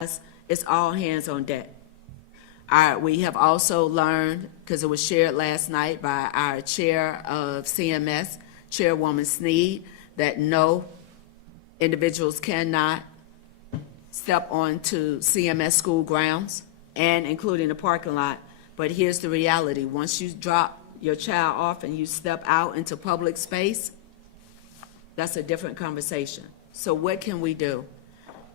it's all hands on deck. We have also learned, because it was shared last night by our chair of CMS, Chairwoman Sneed, that no individuals cannot step onto CMS school grounds, and including the parking lot. But here's the reality. Once you drop your child off and you step out into public space, that's a different conversation. So what can we do?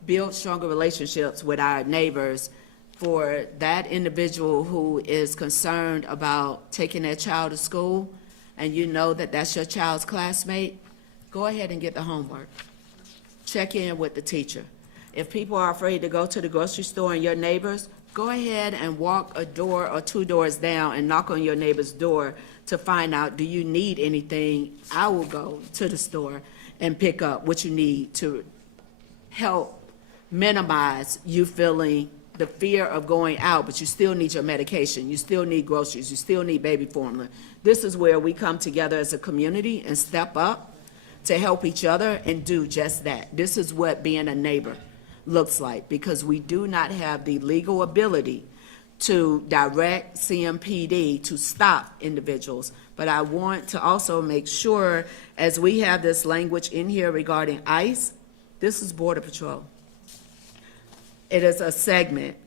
Build stronger relationships with our neighbors. For that individual who is concerned about taking their child to school, and you know that that's your child's classmate, go ahead and get the homework. Check in with the teacher. If people are afraid to go to the grocery store and your neighbors, go ahead and walk a door or two doors down and knock on your neighbor's door to find out, do you need anything? I will go to the store and pick up what you need to help minimize you feeling the fear of going out, but you still need your medication, you still need groceries, you still need baby formula. This is where we come together as a community and step up to help each other and do just that. This is what being a neighbor looks like, because we do not have the legal ability to direct CMPD to stop individuals. But I want to also make sure, as we have this language in here regarding ICE, this is Border Patrol. It is a segment.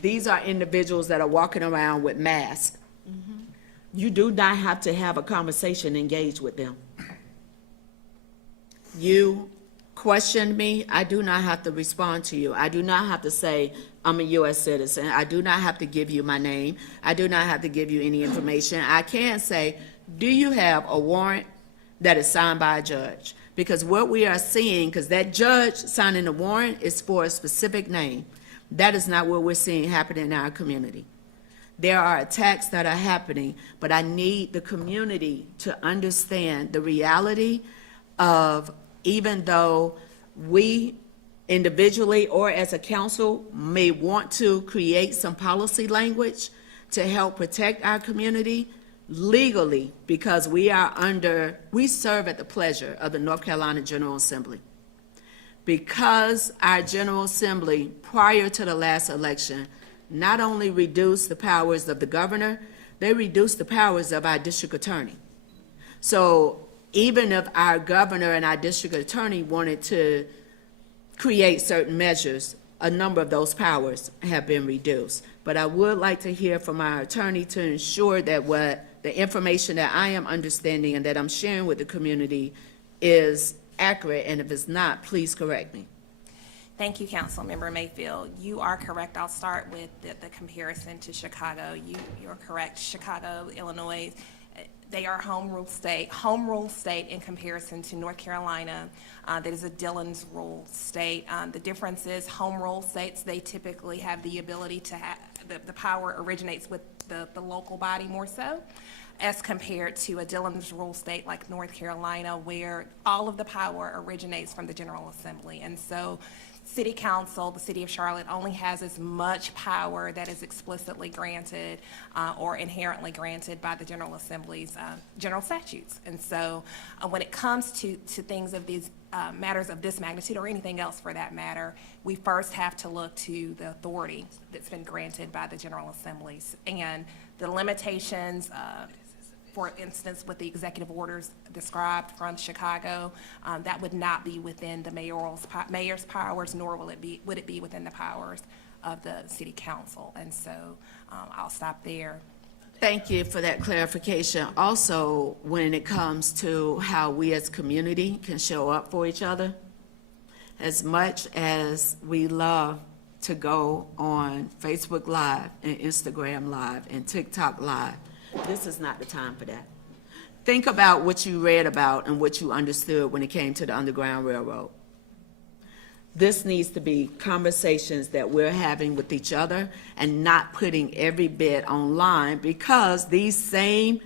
These are individuals that are walking around with masks. Mm-hmm. You do not have to have a conversation engaged with them. You question me, I do not have to respond to you. I do not have to say, I'm a U.S. citizen. I do not have to give you my name. I do not have to give you any information. I can say, do you have a warrant that is signed by a judge? Because what we are seeing, because that judge signing the warrant is for a specific name. That is not what we're seeing happen in our community. There are attacks that are happening, but I need the community to understand the reality of, even though we individually or as a council may want to create some policy language to help protect our community, legally, because we serve at the pleasure of the North Carolina General Assembly. Because our General Assembly, prior to the last election, not only reduced the powers of the governor, they reduced the powers of our district attorney. So even if our governor and our district attorney wanted to create certain measures, a number of those powers have been reduced. But I would like to hear from our attorney to ensure that what the information that I am understanding and that I'm sharing with the community is accurate, and if it's not, please correct me. Thank you, Councilmember Mayfield. You are correct. I'll start with the comparison to Chicago. You're correct. Chicago, Illinois, they are home rule state in comparison to North Carolina. That is a Dillon's rule state. The difference is home rule states, they typically have the ability to have, the power originates with the local body more so, as compared to a Dillon's rule state like North Carolina, where all of the power originates from the General Assembly. And so City Council, the City of Charlotte, only has as much power that is explicitly granted or inherently granted by the General Assembly's general statutes. And so when it comes to things of these matters of this magnitude, or anything else for that matter, we first have to look to the authority that's been granted by the General Assemblies and the limitations. For instance, with the executive orders described from Chicago, that would not be within the mayor's powers, nor would it be within the powers of the city council. And so I'll stop there. Thank you for that clarification. Also, when it comes to how we as a community can show up for each other, as much as we love to go on Facebook Live and Instagram Live and TikTok Live, this is not the time for that. Think about what you read about and what you understood when it came to the Underground Railroad. This needs to be conversations that we're having with each other and not putting every bit online, because these same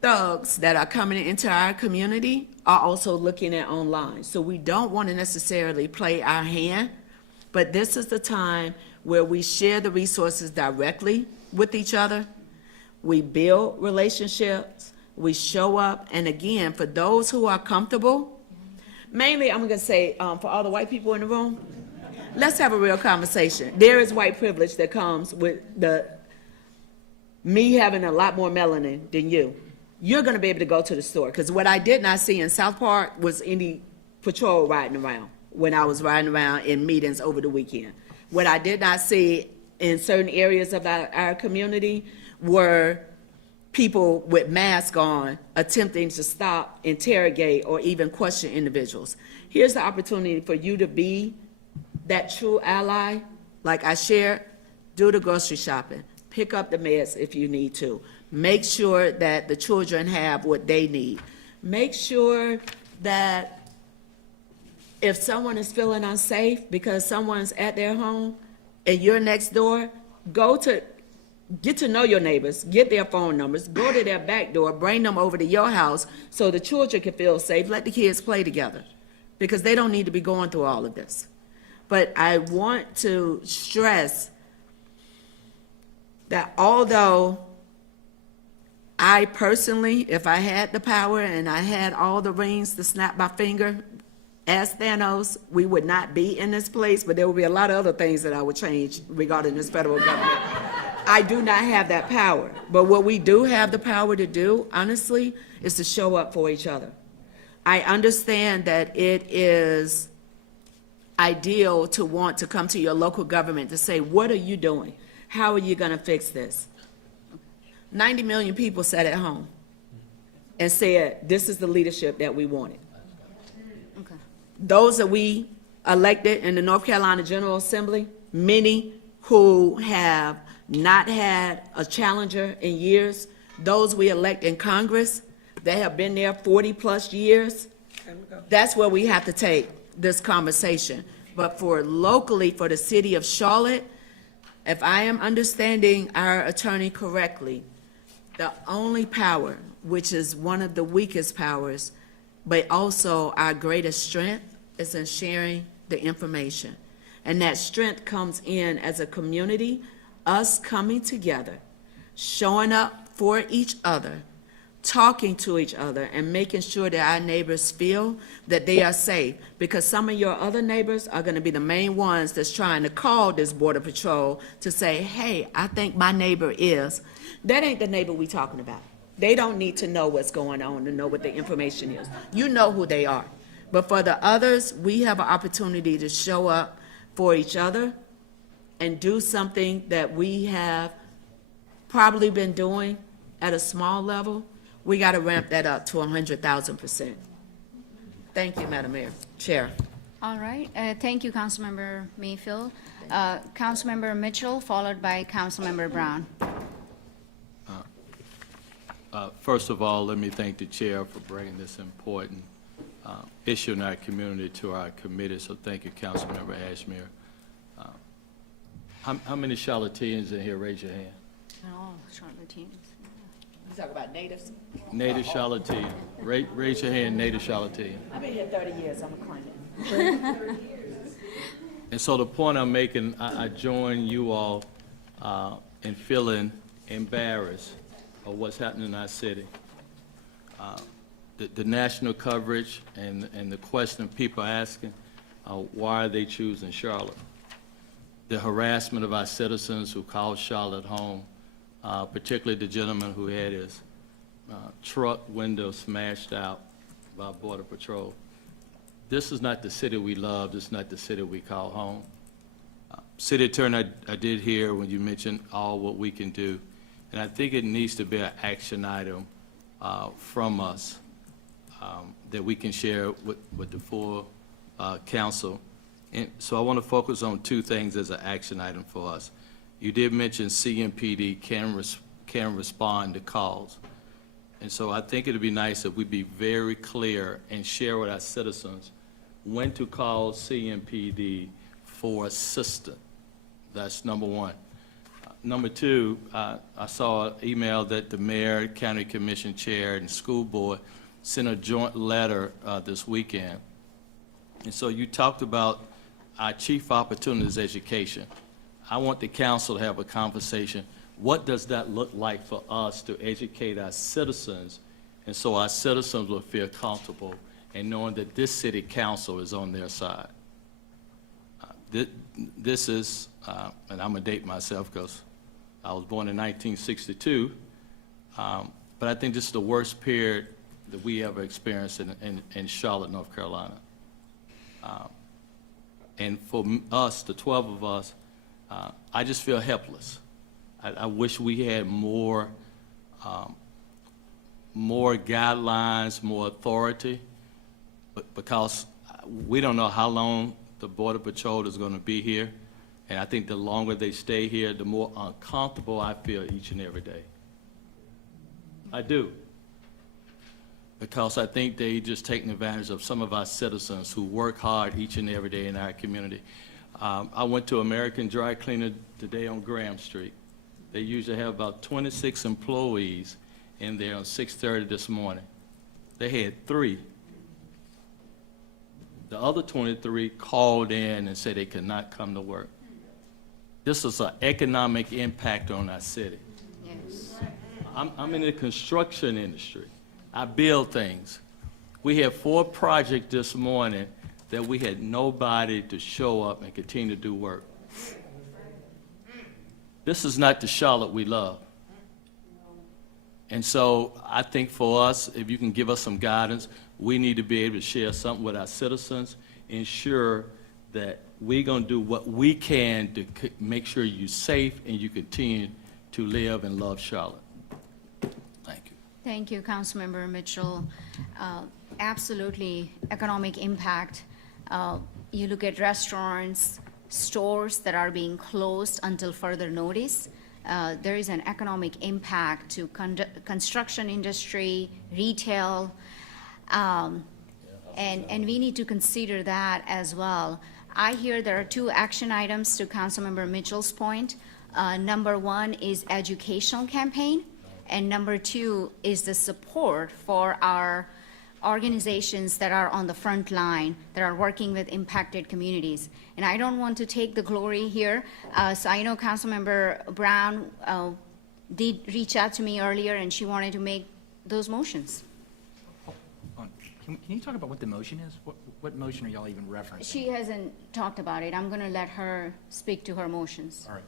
thugs that are coming into our community are also looking at online. So we don't want to necessarily play our hand, but this is the time where we share the resources directly with each other. We build relationships, we show up, and again, for those who are comfortable, mainly I'm gonna say for all the white people in the room, let's have a real conversation. There is white privilege that comes with me having a lot more melanin than you. You're gonna be able to go to the store, because what I did not see in South Park was any patrol riding around when I was riding around in meetings over the weekend. What I did not see in certain areas of our community were people with masks on attempting to stop, interrogate, or even question individuals. Here's the opportunity for you to be that true ally. Like I shared, do the grocery shopping, pick up the meds if you need to. Make sure that the children have what they need. Make sure that if someone is feeling unsafe because someone's at their home and you're next door, get to know your neighbors, get their phone numbers, go to their back door, bring them over to your house so the children can feel safe. Let the kids play together, because they don't need to be going through all of this. But I want to stress that although I personally, if I had the power and I had all the rings to snap my finger, as Thanos, we would not be in this place, but there would be a lot of other things that I would change regarding this federal government. I do not have that power, but what we do have the power to do, honestly, is to show up for each other. I understand that it is ideal to want to come to your local government to say, what are you doing? How are you gonna fix this? 90 million people sat at home and said, this is the leadership that we wanted. Okay. Those that we elected in the North Carolina General Assembly, many who have not had a challenger in years, those we elect in Congress that have been there 40-plus years, that's where we have to take this conversation. But for locally, for the city of Charlotte, if I am understanding our attorney correctly, the only power, which is one of the weakest powers, but also our greatest strength, is in sharing the information. And that strength comes in as a community, us coming together, showing up for each other, talking to each other, and making sure that our neighbors feel that they are safe. Because some of your other neighbors are gonna be the main ones that's trying to call this Border Patrol to say, hey, I think my neighbor is. That ain't the neighbor we talking about. They don't need to know what's going on to know what the information is. You know who they are. But for the others, we have an opportunity to show up for each other and do something that we have probably been doing at a small level. We got to ramp that up to 100,000%. Thank you, Madam Mayor, Chair. All right, thank you, Councilmember Mayfield. Councilmember Mitchell, followed by Councilmember Brown. First of all, let me thank the chair for bringing this important issue in our community to our committee. So thank you, Councilmember Ashmere. How many Charlotteans in here? Raise your hand. Oh, Charlottines. You talk about natives? Native Charlottean. Raise your hand, native Charlottean. I've been here 30 years, I'm a claimant. And so the point I'm making, I join you all in feeling embarrassed of what's happening in our city. The national coverage and the question people are asking, why are they choosing Charlotte? The harassment of our citizens who call Charlotte home, particularly the gentleman who had his truck window smashed out by Border Patrol. This is not the city we love. This is not the city we call home. City Attorney, I did hear when you mentioned all what we can do, and I think it needs to be an action item from us that we can share with the full council. And so I want to focus on two things as an action item for us. You did mention CMPD can respond to calls. And so I think it'd be nice if we be very clear and share with our citizens when to call CMPD for assistance. That's number one. Number two, I saw an email that the mayor, county commission chair, and school board sent a joint letter this weekend. And so you talked about our chief opportunity is education. I want the council to have a conversation. What does that look like for us to educate our citizens, and so our citizens will feel comfortable and knowing that this city council is on their side? this is, and I'm gonna date myself because I was born in 1962, but I think this is the worst period that we ever experienced in Charlotte, North Carolina. And for us, the 12 of us, I just feel helpless. I wish we had more guidelines, more authority, but because we don't know how long the Border Patrol is going to be here, and I think the longer they stay here, the more uncomfortable I feel each and every day. I do. Because I think they just taking advantage of some of our citizens who work hard each and every day in our community. I went to American Dry Cleaner today on Graham Street. They usually have about 26 employees in there on 6:30 this morning. They had 3. The other 23 called in and said they could not come to work. This is an economic impact on our city. Yes. I'm in the construction industry. I build things. We had 4 projects this morning that we had nobody to show up and continue to do work. This is not the Charlotte we love. And so I think for us, if you can give us some guidance, we need to be able to share something with our citizens, ensure that we're going to do what we can to make sure you're safe and you continue to live and love Charlotte. Thank you. Thank you, Councilmember Mitchell. Absolutely, economic impact. You look at restaurants, stores that are being closed until further notice. There is an economic impact to construction industry, retail, and we need to consider that as well. I hear there are 2 action items to Councilmember Mitchell's point. Number 1 is educational campaign, and number 2 is the support for our organizations that are on the front line, that are working with impacted communities. And I don't want to take the glory here. So I know Councilmember Brown did reach out to me earlier, and she wanted to make those motions. Can you talk about what the motion is? What motion are y'all even referencing? She hasn't talked about it. I'm going to let her speak to her motions. All right.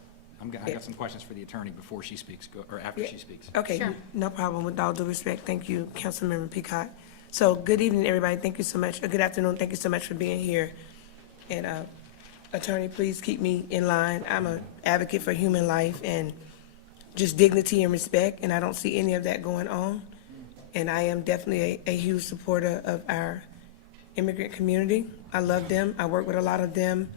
I got some questions for the attorney before she speaks, or after she speaks. Okay, Sure. no problem. With all due respect, thank you, Councilmember Peacock. So, good evening, everybody. Thank you so much. Good afternoon. Thank you so much for being here. And attorney, please keep me in line. I'm an advocate for human life and just dignity and respect, and I don't see any of that going on. And I am definitely a huge supporter of our immigrant community. I love them. I work with a lot of them,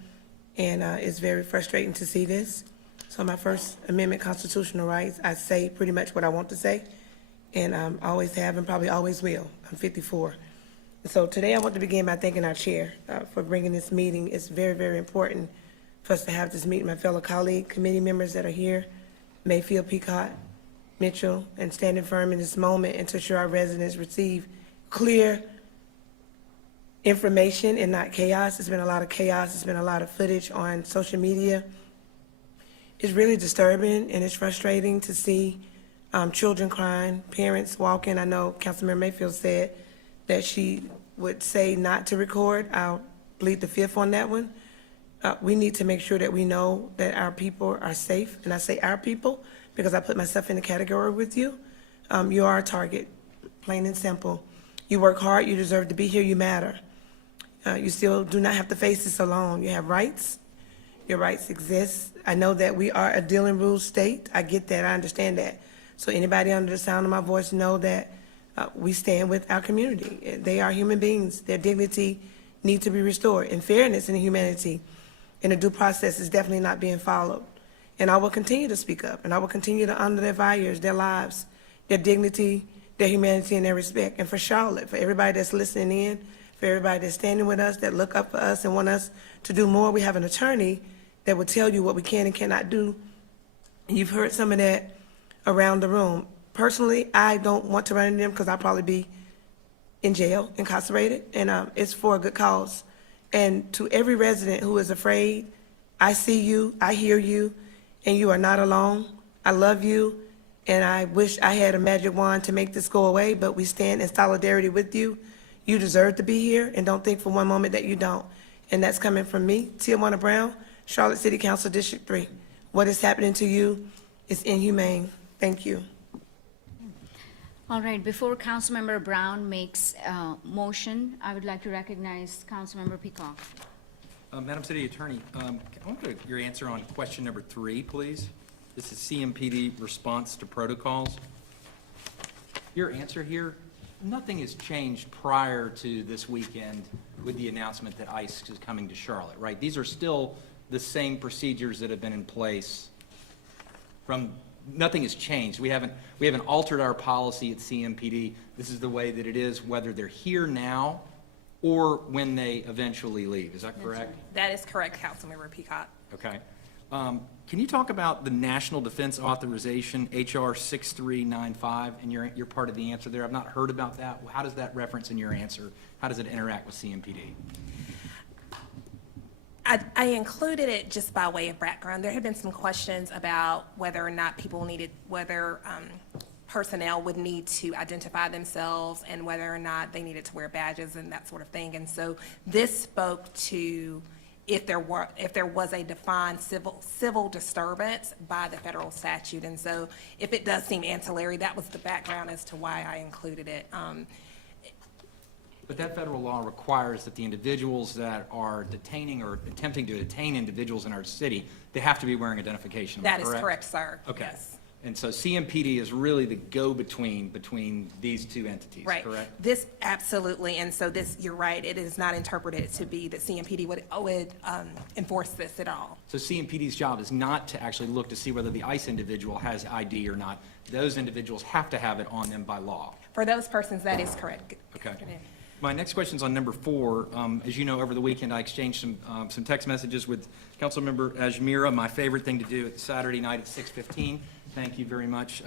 and it's very frustrating to see this. So my First Amendment constitutional rights, I say pretty much what I want to say, and always have and probably always will. I'm 54. So today I want to begin by thanking our chair for bringing this meeting. It's very, very important for us to have this meeting. My fellow colleague, committee members that are here, Mayfield, Peacock, Mitchell, and standing firm in this moment and to ensure our residents receive clear information and not chaos. There's been a lot of chaos. There's been a lot of footage on social media. It's really disturbing and it's frustrating to see children crying, parents walking. I know Councilmember Mayfield said that she would say not to record. I'll plead the fifth on that one. We need to make sure that we know that our people are safe, and I say our people because I put myself in the category with you. You are a target, plain and simple. You work hard, you deserve to be here, you matter. You still do not have to face this alone. You have rights. Your rights exist. I know that we are a dealing rules state. I get that, I understand that. So anybody under the sound of my voice know that we stand with our community. They are human beings. Their dignity needs to be restored. And fairness and humanity in a due process is definitely not being followed. And I will continue to speak up, and I will continue to honor their values, their lives, their dignity, their humanity, and their respect. And for Charlotte, for everybody that's listening in, for everybody that's standing with us, that look up for us and want us to do more, we have an attorney that will tell you what we can and cannot do. And you've heard some of that around the room. Personally, I don't want to run into them because I'll probably be in jail, incarcerated, and it's for a good cause. And to every resident who is afraid, I see you, I hear you, and you are not alone. I love you, and I wish I had a magic wand to make this go away, but we stand in solidarity with you. You deserve to be here, and don't think for one moment that you don't. And that's coming from me, Tijuana Brown, Charlotte City Council District 3. What is happening to you is inhumane. Thank you. All right, before Councilmember Brown makes a motion, I would like to recognize Councilmember Peacock. Madam City Attorney, I want your answer on question number 3, please. This is CMPD response to protocols. Your answer here, nothing has changed prior to this weekend with the announcement that ICE is coming to Charlotte, right? These are still the same procedures that have been in place from, nothing has changed. We haven't altered our policy at CMPD. This is the way that it is, whether they're here now or when they eventually leave. Is that correct? That is correct, Councilmember Peacock. Okay. Can you talk about the National Defense Authorization, HR 6395, and your part of the answer there? I've not heard about that. How does that reference in your answer? How does it interact with CMPD? I included it just by way of background. There had been some questions about whether or not whether personnel would need to identify themselves and whether or not they needed to wear badges and that sort of thing. And so this spoke to if there was a defined civil disturbance by the federal statute. And so if it does seem ancillary, that was the background as to why I included it. But that federal law requires that the individuals that are detaining or attempting to detain individuals in our city, they have to be wearing identification. That is correct, sir. Okay. Yes. And so CMPD is really the go-between between these two entities, Right. correct? This, absolutely, and so this, you're right, it is not interpreted to be that CMPD would enforce this at all. So CMPD's job is not to actually look to see whether the ICE individual has ID or not. Those individuals have to have it on them by law. For those persons, that is correct. Okay. My next question is on number 4. As you know, over the weekend, I exchanged some text messages with Councilmember Ajmira, my favorite thing to do at Saturday night at 6:15. Thank you very much,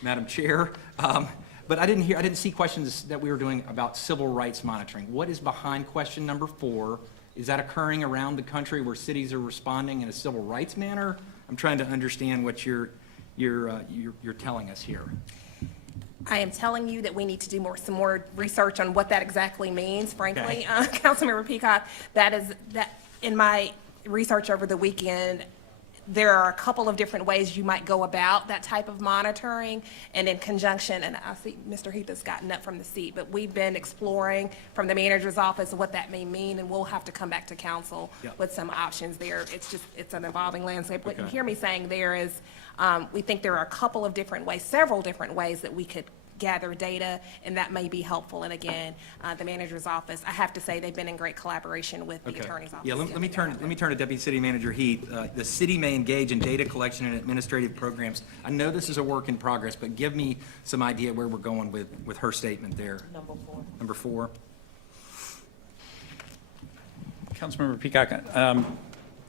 Madam Chair. But I didn't see questions that we were doing about civil rights monitoring. What is behind question number 4? Is that occurring around the country where cities are responding in a civil rights manner? I'm trying to understand what you're telling us here. I am telling you that we need to do some more research on what that exactly means, frankly. Councilmember Peacock, that in my research over the weekend, there are a couple of different ways you might go about that type of monitoring, and in conjunction, and I see Mr. Heath has gotten up from the seat, but we've been exploring from the manager's office what that may mean, and we'll have to come back to council with some options there. It's an evolving landscape. What you hear me saying there is, we think there are a couple of different ways, several different ways that we could gather data, and that may be helpful. And again, the manager's office, I have to say, they've been in great collaboration with the attorney's office. Yeah, let me turn to Deputy City Manager Heath. The city may engage in data collection and administrative programs. I know this is a work in progress, but give me some idea where we're going with her statement there. Number 4. Councilmember Peacock,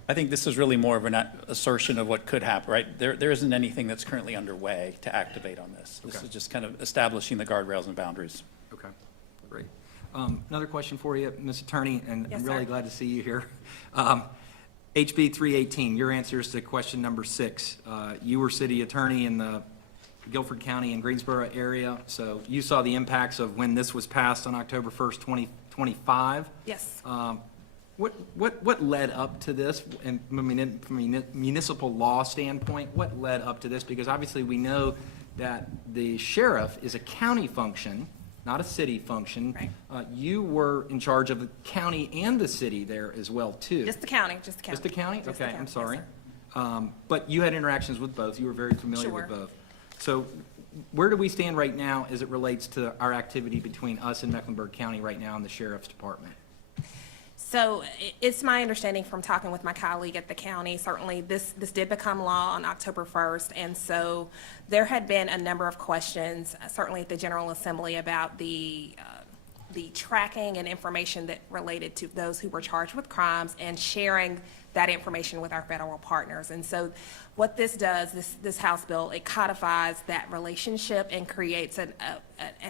I think this is really more of an assertion of what could happen, right? There isn't anything that's currently underway to activate on this. This is just kind of establishing the guardrails and boundaries. Okay, great. Another question for you, Ms. Attorney, and Yes, I'm really sir. glad to see you here. HB 318, your answers to question number 6. You were city attorney in the Guilford County and Greensboro area, so you saw the impacts of when this was passed on October 1st, 2025. Yes. What led up to this, and from a municipal law standpoint, what led up to this? Because obviously we know that the sheriff is a county function, not a city function. Right. You were in charge of the county and the city there as well, too. Just the county, Just the county? Just the Okay, county, I'm yes, sorry. sir. But you had interactions with both. You were very familiar with Sure. both. So where do we stand right now as it relates to our activity between us and Mecklenburg County right now in the sheriff's department? So it's my understanding from talking with my colleague at the county, certainly this did become law on October 1st. And so there had been a number of questions, certainly at the General Assembly, about the tracking and information that related to those who were charged with crimes and sharing that information with our federal partners. And so what this does, this House bill, it codifies that relationship and creates an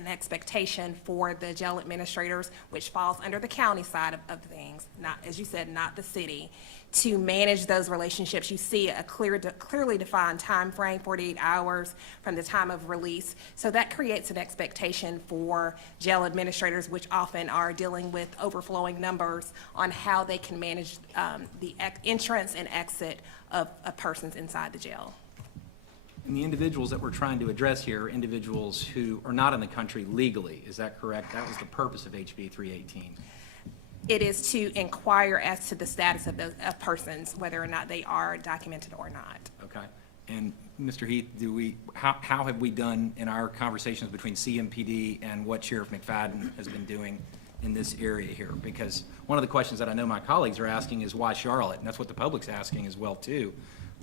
expectation for the jail administrators, which falls under the county side of things, not, as you said, not the city, to manage those relationships. You see a clearly defined time frame, 48 hours from the time of release. So that creates an expectation for jail administrators, which often are dealing with overflowing numbers, on how they can manage the entrance and exit of persons inside the jail. And the individuals that we're trying to address here are individuals who are not in the country legally. Is that correct? That was the purpose of HB 318. It is to inquire as to the status of those persons, whether or not they are documented or not. Okay. And Mr. Heath, how have we done in our conversations between CMPD and what Sheriff McFadden has been doing in this area here? Because one of the questions that I know my colleagues are asking is why Charlotte? And that's what the public's asking as well, too.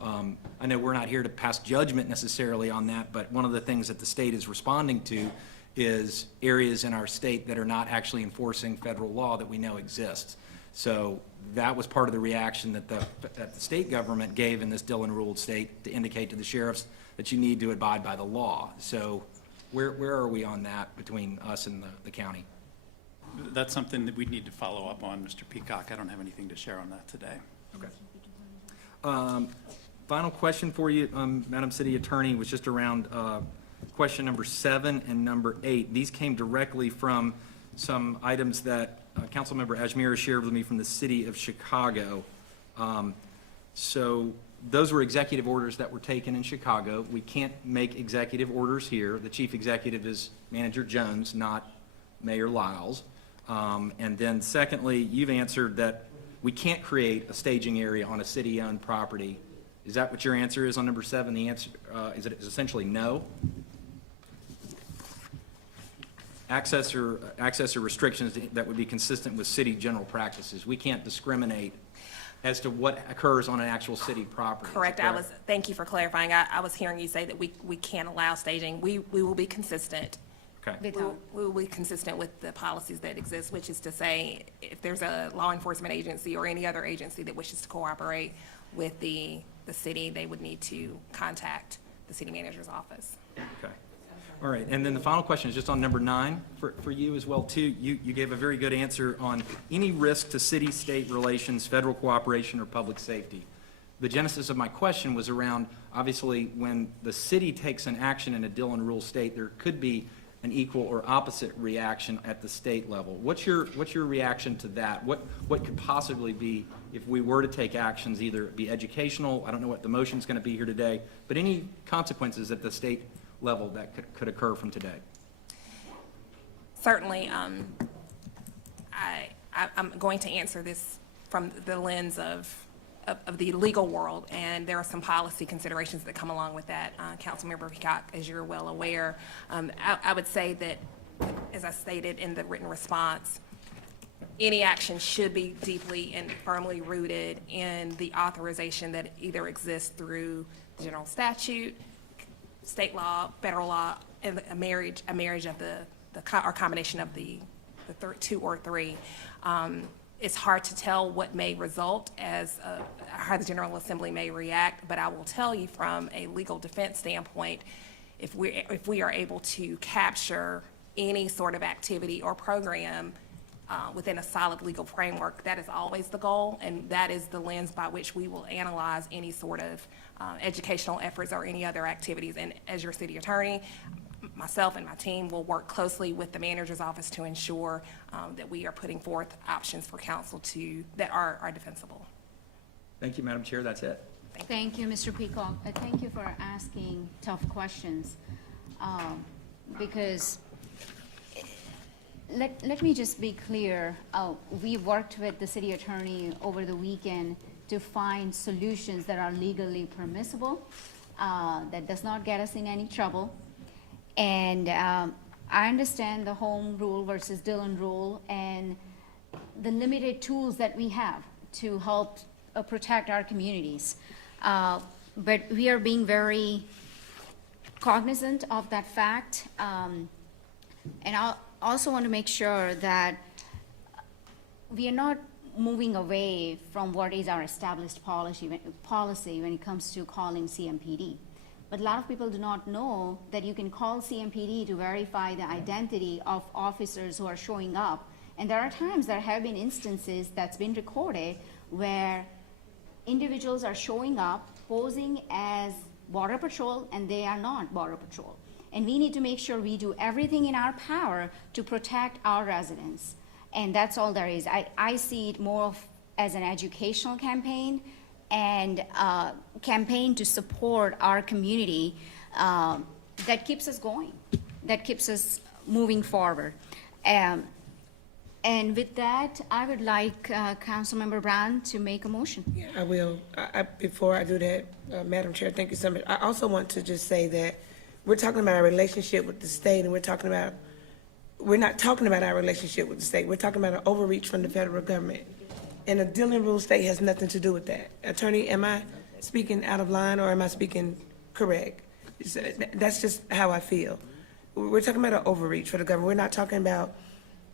I know we're not here to pass judgment necessarily on that, but one of the things that the state is responding to is areas in our state that are not actually enforcing federal law that we know exists. So that was part of the reaction that the state government gave in this Dillon ruled state to indicate to the sheriffs that you need to abide by the law. So where are we on that between us and the county? That's something that we'd need to follow up on, Mr. Peacock. I don't have anything to share on that today. Okay. Final question for you, Madam City Attorney, was just around question number 7 and number 8. These came directly from some items that Councilmember Ajmira shared with me from the city of Chicago. So those were executive orders that were taken in Chicago. We can't make executive orders here. The chief executive is Manager Jones, not Mayor Lyles. And then secondly, you've answered that we can't create a staging area on a city-owned property. Is that what your answer is on number 7? The answer is essentially no? Access or restrictions that would be consistent with city general practices. We can't discriminate as to what occurs on an actual city property. Correct. Thank you for clarifying. I was hearing you say that we can't allow staging. We will be consistent. Okay. We will be consistent with the policies that exist, which is to say, if there's a law enforcement agency or any other agency that wishes to cooperate with the city, they would need to contact the city manager's office. Okay. All right, and then the final question is just on number 9 for you as well, too. You gave a very good answer on any risk to city-state relations, federal cooperation, or public safety. The genesis of my question was around, obviously, when the city takes an action in a Dillon rule state, there could be an equal or opposite reaction at the state level. What's your reaction to that? What could possibly be, if we were to take actions, either be educational, I don't know what the motion's going to be here today, but any consequences at the state level that could occur from today? Certainly, I'm going to answer this from the lens of the legal world, and there are some policy considerations that come along with that. Councilmember Peacock, as you're well aware, I would say that, as I stated in the written response, any action should be deeply and firmly rooted in the authorization that either exists through the general statute, state law, federal law, and a marriage of or combination of the 2 or 3. It's hard to tell what may result as how the General Assembly may react, but I will tell you from a legal defense standpoint, if we are able to capture any sort of activity or program within a solid legal framework, that is always the goal, and that is the lens by which we will analyze any sort of educational efforts or any other activities. And as your city attorney, myself and my team will work closely with the manager's office to ensure that we are putting forth options for council that are defensible. Thank you, Madam Chair. That's it. Thank you, Mr. Peacock. Thank you for asking tough questions. Because let me just be clear. We worked with the city attorney over the weekend to find solutions that are legally permissible, that does not get us in any trouble. And I understand the home rule versus Dillon rule and the limited tools that we have to help protect our communities. But we are being very cognizant of that fact. And I also want to make sure that we are not moving away from what is our established policy when it comes to calling CMPD. But a lot of people do not know that you can call CMPD to verify the identity of officers who are showing up. And there are times there have been instances that's been recorded where individuals are showing up, posing as Border Patrol, and they are not Border Patrol. And we need to make sure we do everything in our power to protect our residents. And that's all there is. I see it more of as an educational campaign and campaign to support our community that keeps us going, that keeps us moving forward. And with that, I would like Councilmember Brown to make a motion. Yeah, I will. Before I do that, Madam Chair, thank you so much. I also want to just say that we're talking about our relationship with the state, and we're not talking about our relationship with the state. We're talking about an overreach from the federal government. And a Dillon Rule state has nothing to do with that. Attorney, am I speaking out of line, or am I speaking correct? That's just how I feel. We're talking about an overreach for the government. We're not talking about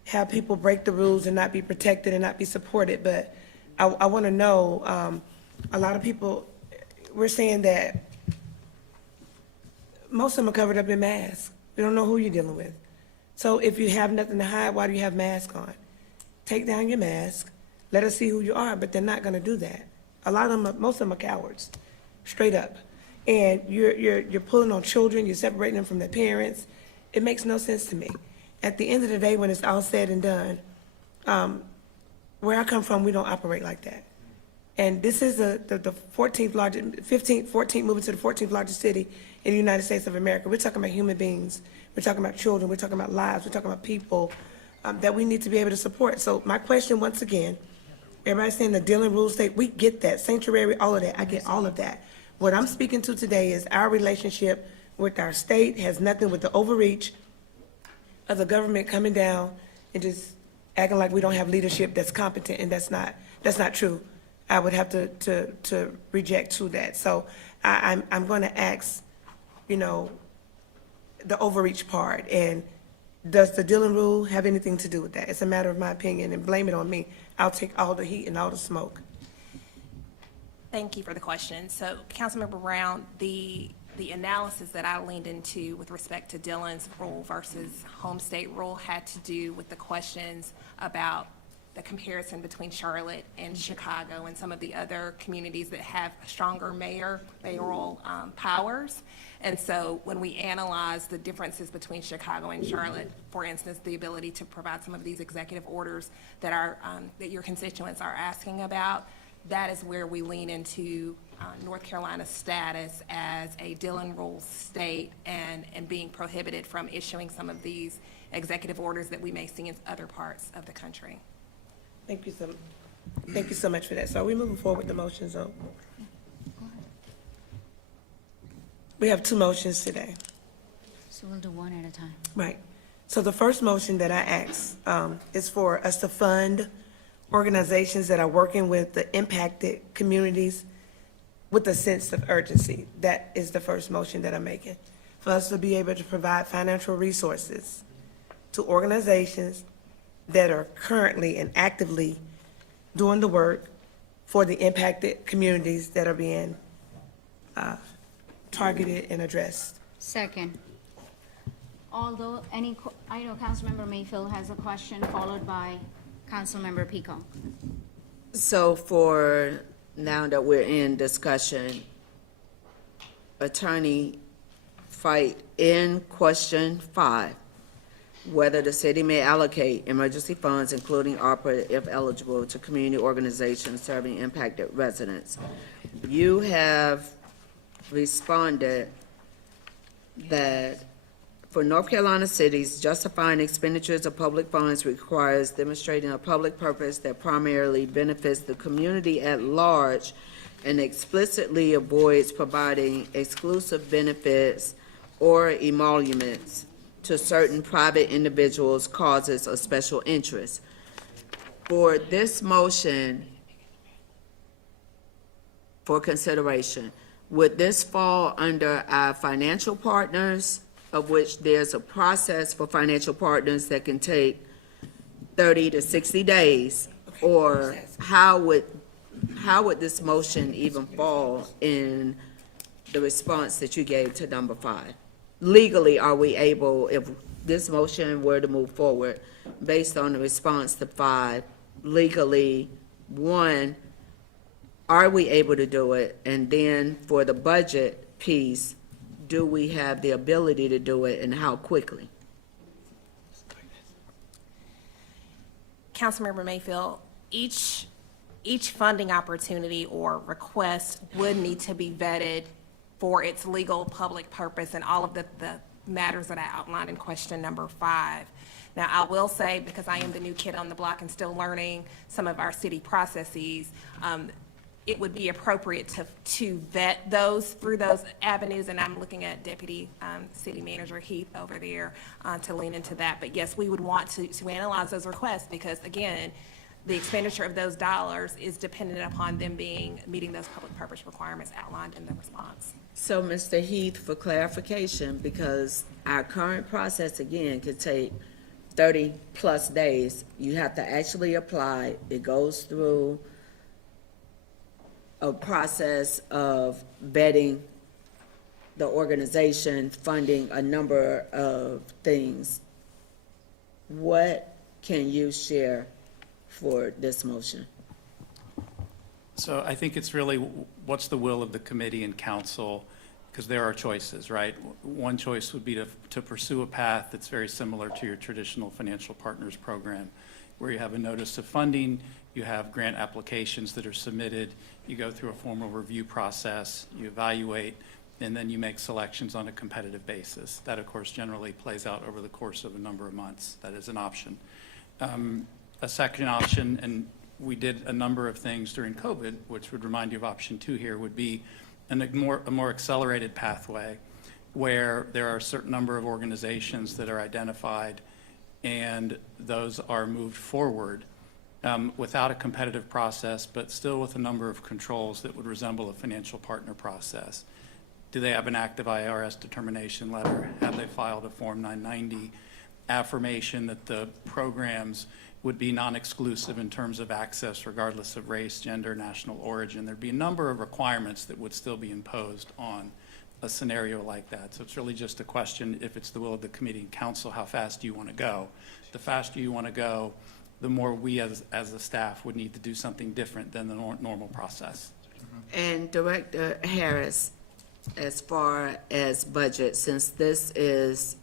how people break the rules and not be protected and not be supported, but I want to know, a lot of people, we're saying that most of them are covered up in masks. We don't know who you're dealing with. So if you have nothing to hide, why do you have masks on? Take down your mask, let us see who you are, but they're not going to do that. A lot of them, most of them are cowards, straight up. And you're pulling on children, you're separating them from their parents. It makes no sense to me. At the end of the day, when it's all said and done, where I come from, we don't operate like that. And this is the 14th largest, 14th, moving to the 14th largest city in the United States of America. We're talking about human beings. We're talking about children. We're talking about lives. We're talking about people that we need to be able to support. So my question, once again, everybody's saying the Dillon Rule state, we get that. Sanctuary, all of that. I get all of that. What I'm speaking to today is our relationship with our state has nothing with the overreach of the government coming down and just acting like we don't have leadership that's competent, and that's not true. I would have to reject to that. So I'm going to ask, the overreach part, and does the Dillon Rule have anything to do with that? It's a matter of my opinion, and blame it on me. I'll take all the heat and all the smoke. Thank you for the question. So, Councilmember Brown, the analysis that I leaned into with respect to Dillon's rule versus home state rule had to do with the questions about the comparison between Charlotte and Chicago and some of the other communities that have stronger mayoral powers. And so when we analyze the differences between Chicago and Charlotte, for instance, the ability to provide some of these executive orders that that your constituents are asking about, that is where we lean into North Carolina's status as a Dillon Rule state and being prohibited from issuing some of these executive orders that we may see in other parts of the country. Thank you so much for that. So are we moving forward with the motions? We have two motions today. So we'll do one at a time. Right. So the first motion that I asked is for us to fund organizations that are working with the impacted communities with a sense of urgency. That is the first motion that I'm making. For us to be able to provide financial resources to organizations that are currently and actively doing the work for the impacted communities that are being targeted and addressed. Second. Although I know Councilmember Mayfield has a question, followed by Councilmember Peacock. So for now that we're in discussion, Attorney Fight, in question 5, whether the city may allocate emergency funds, including ARPA, if eligible, to community organizations serving impacted residents. You have responded that for North Carolina cities, justifying expenditures of public funds requires demonstrating a public purpose that primarily benefits the community at large and explicitly avoids providing exclusive benefits or emoluments to certain private individuals, causes, or special interests. For this motion for consideration, would this fall under our financial partners, of which there's a process for financial partners that can take 30 to 60 days? Or how would this motion even fall in the response that you gave to number 5? Legally, are we able, if this motion were to move forward, based on the response to 5, legally, 1, are we able to do it? And then for the budget piece, do we have the ability to do it and how quickly? Councilmember Mayfield, each funding opportunity or request would need to be vetted for its legal public purpose and all of the matters that I outlined in question number 5. Now, I will say, because I am the new kid on the block and still learning some of our city processes, it would be appropriate to vet those through those avenues, and I'm looking at Deputy City Manager Heath over there to lean into that. But yes, we would want to analyze those requests because, again, the expenditure of those dollars is dependent upon them meeting those public purpose requirements outlined in the response. So, Mr. Heath, for clarification, because our current process, again, could take 30-plus days. You have to actually apply. It goes through a process of vetting the organization, funding a number of things. What can you share for this motion? So I think it's really what's the will of the committee and council, because there are choices, right? One choice would be to pursue a path that's very similar to your traditional financial partners program, where you have a notice of funding, you have grant applications that are submitted, you go through a formal review process, you evaluate, and then you make selections on a competitive basis. That, of course, generally plays out over the course of a number of months. That is an option. A second option, and we did a number of things during COVID, which would remind you of option 2 here, would be a more accelerated pathway where there are a certain number of organizations that are identified and those are moved forward without a competitive process, but still with a number of controls that would resemble a financial partner process. Do they have an active IRS determination letter? Have they filed a Form 990? Affirmation that the programs would be non-exclusive in terms of access regardless of race, gender, national origin. There'd be a number of requirements that would still be imposed on a scenario like that. So it's really just a question, if it's the will of the committee and council, how fast do you want to go? The faster you want to go, the more we as a staff would need to do something different than the normal process. And Director Harris, as far as budget, since this is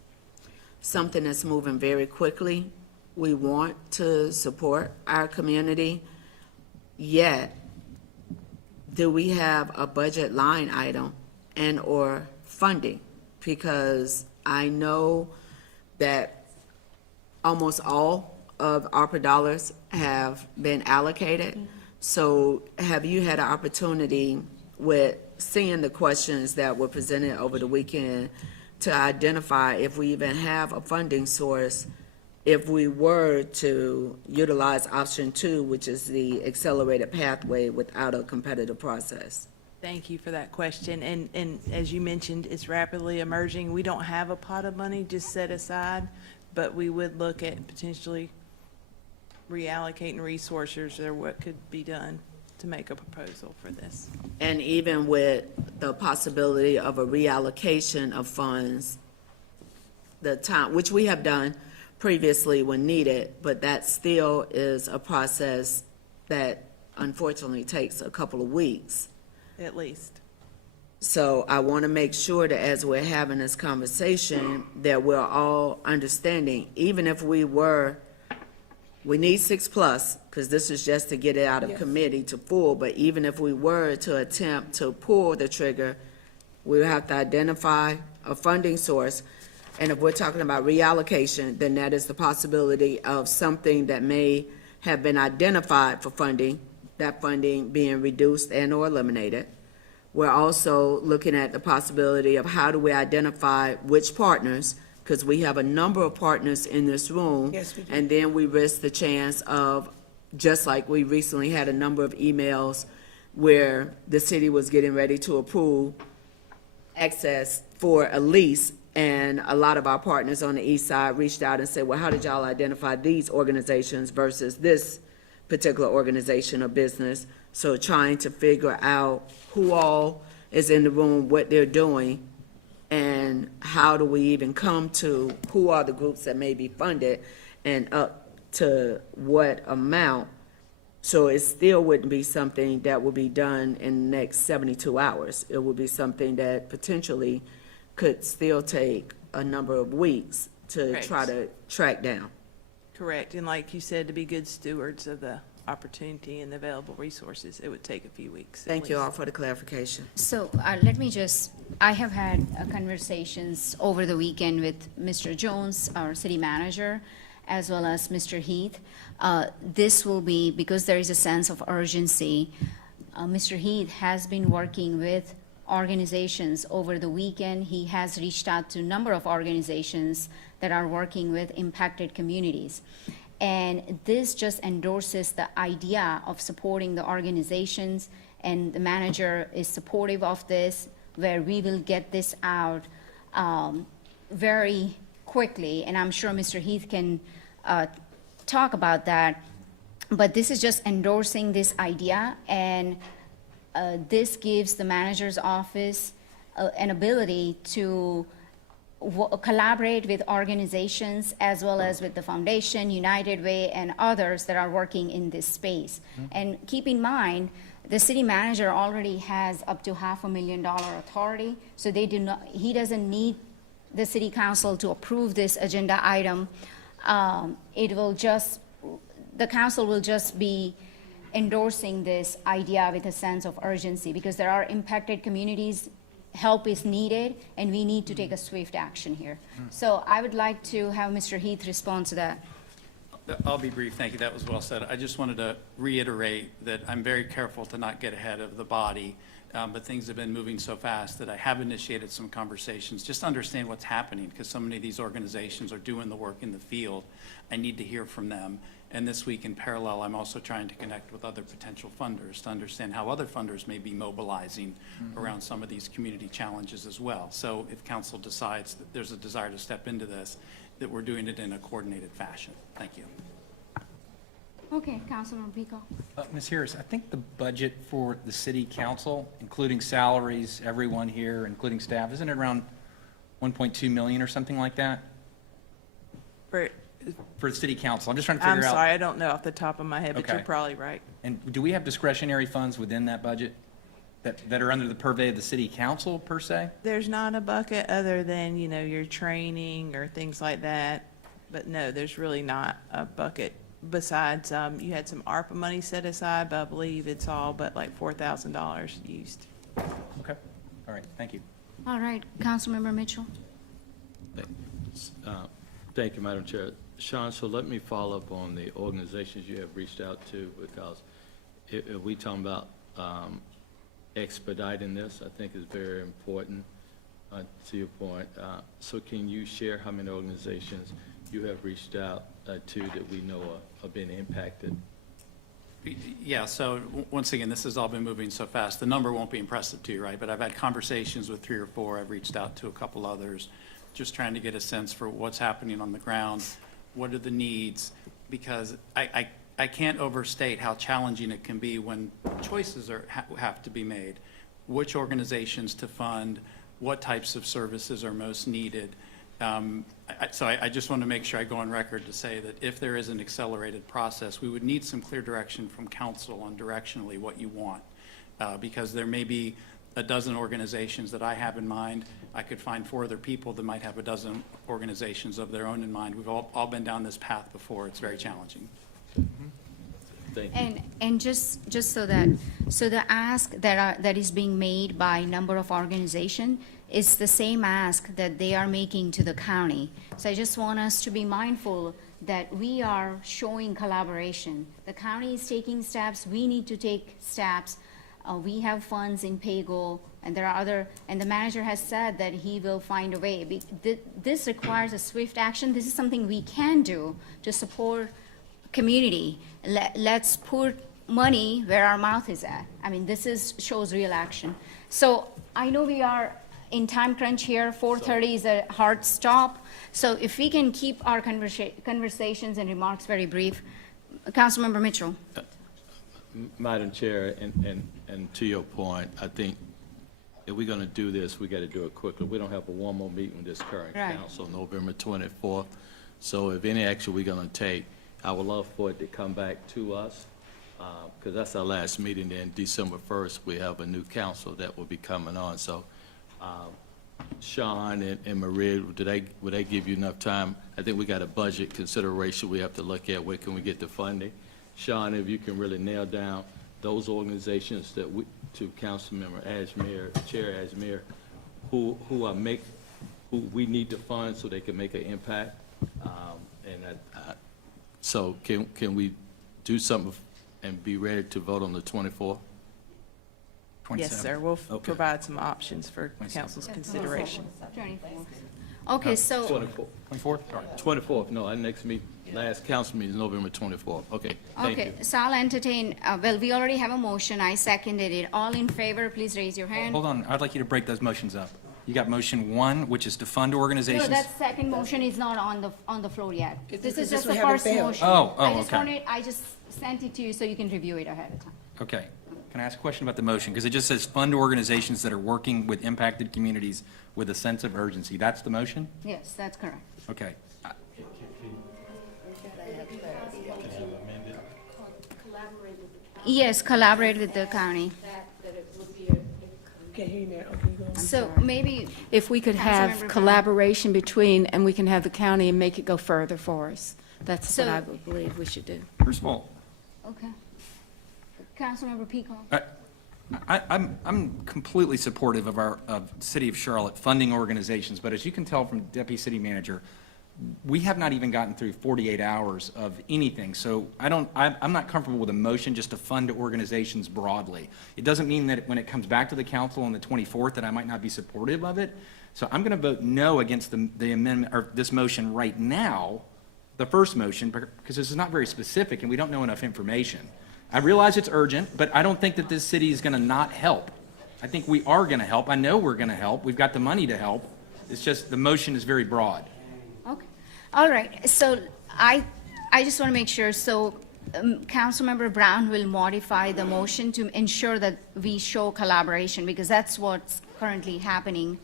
something that's moving very quickly, we want to support our community, yet do we have a budget line item and or funding? Because I know that almost all of ARPA dollars have been allocated. So have you had an opportunity with seeing the questions that were presented over the weekend to identify if we even have a funding source if we were to utilize option 2, which is the accelerated pathway without a competitive process? Thank you for that question. And as you mentioned, it's rapidly emerging. We don't have a pot of money just set aside, but we would look at potentially reallocating resources or what could be done to make a proposal for this. And even with the possibility of a reallocation of funds, the time, which we have done previously when needed, but that still is a process that unfortunately takes a couple of weeks. At least. So I want to make sure that as we're having this conversation, that we're all understanding, even if we need 6+, because this is just to get it out of Yes. committee to full, but even if we were to attempt to pull the trigger, we would have to identify a funding source. And if we're talking about reallocation, then that is the possibility of something that may have been identified for funding, that funding being reduced and or eliminated. We're also looking at the possibility of how do we identify which partners, because we have a number of partners in this room. Yes, we do. And then we risk the chance of, just like we recently had a number of emails where the city was getting ready to approve access for a lease, and a lot of our partners on the east side reached out and said, well, how did y'all identify these organizations versus this particular organization or business? So trying to figure out who all is in the room, what they're doing, and how do we even come to who are the groups that may be funded and up to what amount, So it still wouldn't be something that will be done in the next 72 hours. It would be something that potentially could still take a number of weeks to Correct. try to track down. Correct, and like you said, to be good stewards of the opportunity and the available resources, it would take a few weeks. at Thank you all least. for the clarification. So let me just, I have had conversations over the weekend with Mr. Jones, our city manager, as well as Mr. Heath. This will be, because there is a sense of urgency, Mr. Heath has been working with organizations over the weekend. He has reached out to a number of organizations that are working with impacted communities. And this just endorses the idea of supporting the organizations, and the manager is supportive of this, where we will get this out very quickly, and I'm sure Mr. Heath can talk about that. But this is just endorsing this idea, and this gives the manager's office an ability to collaborate with organizations as well as with the foundation, United Way, and others that are working in this space. And keep in mind, the city manager already has up to $500,000 authority, so they do not, he doesn't need the city council to approve this agenda item. It will just, the council will just be endorsing this idea with a sense of urgency, because there are impacted communities, help is needed, and we need to take a swift action here. So I would like to have Mr. Heath respond to that. I'll be brief, thank you, that was well said. I just wanted to reiterate that I'm very careful to not get ahead of the body, but things have been moving so fast that I have initiated some conversations, just to understand what's happening, because so many of these organizations are doing the work in the field. I need to hear from them. And this week, in parallel, I'm also trying to connect with other potential funders to understand how other funders may be mobilizing around some of these community challenges as well. So if council decides that there's a desire to step into this, that we're doing it in a coordinated fashion. Thank you. Okay, Councilman Pico. Ms. Harris, I think the budget for the city council, including salaries, everyone here, including staff, isn't it around 1.2 million or something like that for the city council? I'm just trying to I'm figure out. sorry, I don't know off the top of my head, but you're Okay. probably right. And do we have discretionary funds within that budget that are under the purvey of the city council per se? There's not a bucket other than, you know, your training or things like that. But no, there's really not a bucket. Besides, you had some ARPA money set aside, but I believe it's all but like $4,000 used. Okay, all right, thank you. All right, Councilmember Mitchell. Thank you, Madam Chair. Sean, so let me follow up on the organizations you have reached out to, because if we talking about expediting this, I think is very important to your point. So can you share how many organizations you have reached out to that we know are being impacted? Yeah, so once again, this has all been moving so fast. The number won't be impressive to you, right? But I've had conversations with 3 or 4. I've reached out to a couple others, just trying to get a sense for what's happening on the ground. What are the needs? Because I can't overstate how challenging it can be when choices have to be made. Which organizations to fund, what types of services are most needed. So I just want to make sure I go on record to say that if there is an accelerated process, we would need some clear direction from council on directionally what you want. Because there may be a dozen organizations that I have in mind. I could find 4 other people that might have a dozen organizations of their own in mind. We've all been down this path before. It's very challenging. Thank you. And just so the ask that is being made by a number of organizations is the same ask that they are making to the county. So I just want us to be mindful that we are showing collaboration. The county is taking steps, we need to take steps. We have funds in PAYGO, and there are other, and the manager has said that he will find a way. This requires a swift action. This is something we can do to support community. Let's put money where our mouth is at. I mean, shows real action. So I know we are in time crunch here. 4:30 is a hard stop. So if we can keep our conversations and remarks very brief. Councilmember Mitchell. Madam Chair, and to your point, I think if we're going to do this, we got to do it quickly. We don't have one more meeting with this current Right. council, November 24th. So if any action we're going to take, I would love for it to come back to us because that's our last meeting, then December 1st, we have a new council that will be coming on. So Sean and Maria, would they give you enough time? I think we got a budget consideration we have to look at. Where can we get the funding? Sean, if you can really nail down those organizations that we, to Councilmember Ashmere, Chair Ashmere, who we need to fund so they can make an impact. So can we do something and be ready to vote on the 24th? Yes, sir. We'll Okay. provide some options for council's consideration. 24th. Okay, so, 24th. 24th? Sorry. 24th, no, our next last council meeting is November 24th. Okay, thank you. okay, so I'll entertain, well, we already have a motion, I seconded it. All in favor, please raise your hand. Hold on, I'd like you to break those motions up. You got motion 1, which is to fund No, organizations. that second motion is not on the floor yet. This is because just we the haven't first failed. motion. Oh, okay. I just sent it to you so you can review it ahead of time. Okay. Can I ask a question about the motion? Because it just says fund organizations that are working with impacted communities with a sense of urgency. That's the motion? Yes, that's correct. Okay. Yes, collaborate with the county. Can't hear you now. Okay, you go. So maybe, If we could have Councilmember Brown. collaboration between, and we can have the county and make it go further for us. That's what So- I would believe we should do. First of all, okay. Councilmember Pico. I'm completely supportive of of City of Charlotte funding organizations, but as you can tell from Deputy City Manager, we have not even gotten through 48 hours of anything. So I'm not comfortable with a motion just to fund organizations broadly. It doesn't mean that when it comes back to the council on the 24th that I might not be supportive of it. So I'm going to vote no against the amendment, or this motion right now, the first motion, because this is not very specific and we don't know enough information. I realize it's urgent, but I don't think that this city is going to not help. I think we are going to help. I know we're going to help. We've got the money to help. It's just the motion is very broad. Okay, all right, so I just want to make sure, so Councilmember Brown will modify the motion to ensure that we show collaboration, because that's what's currently happening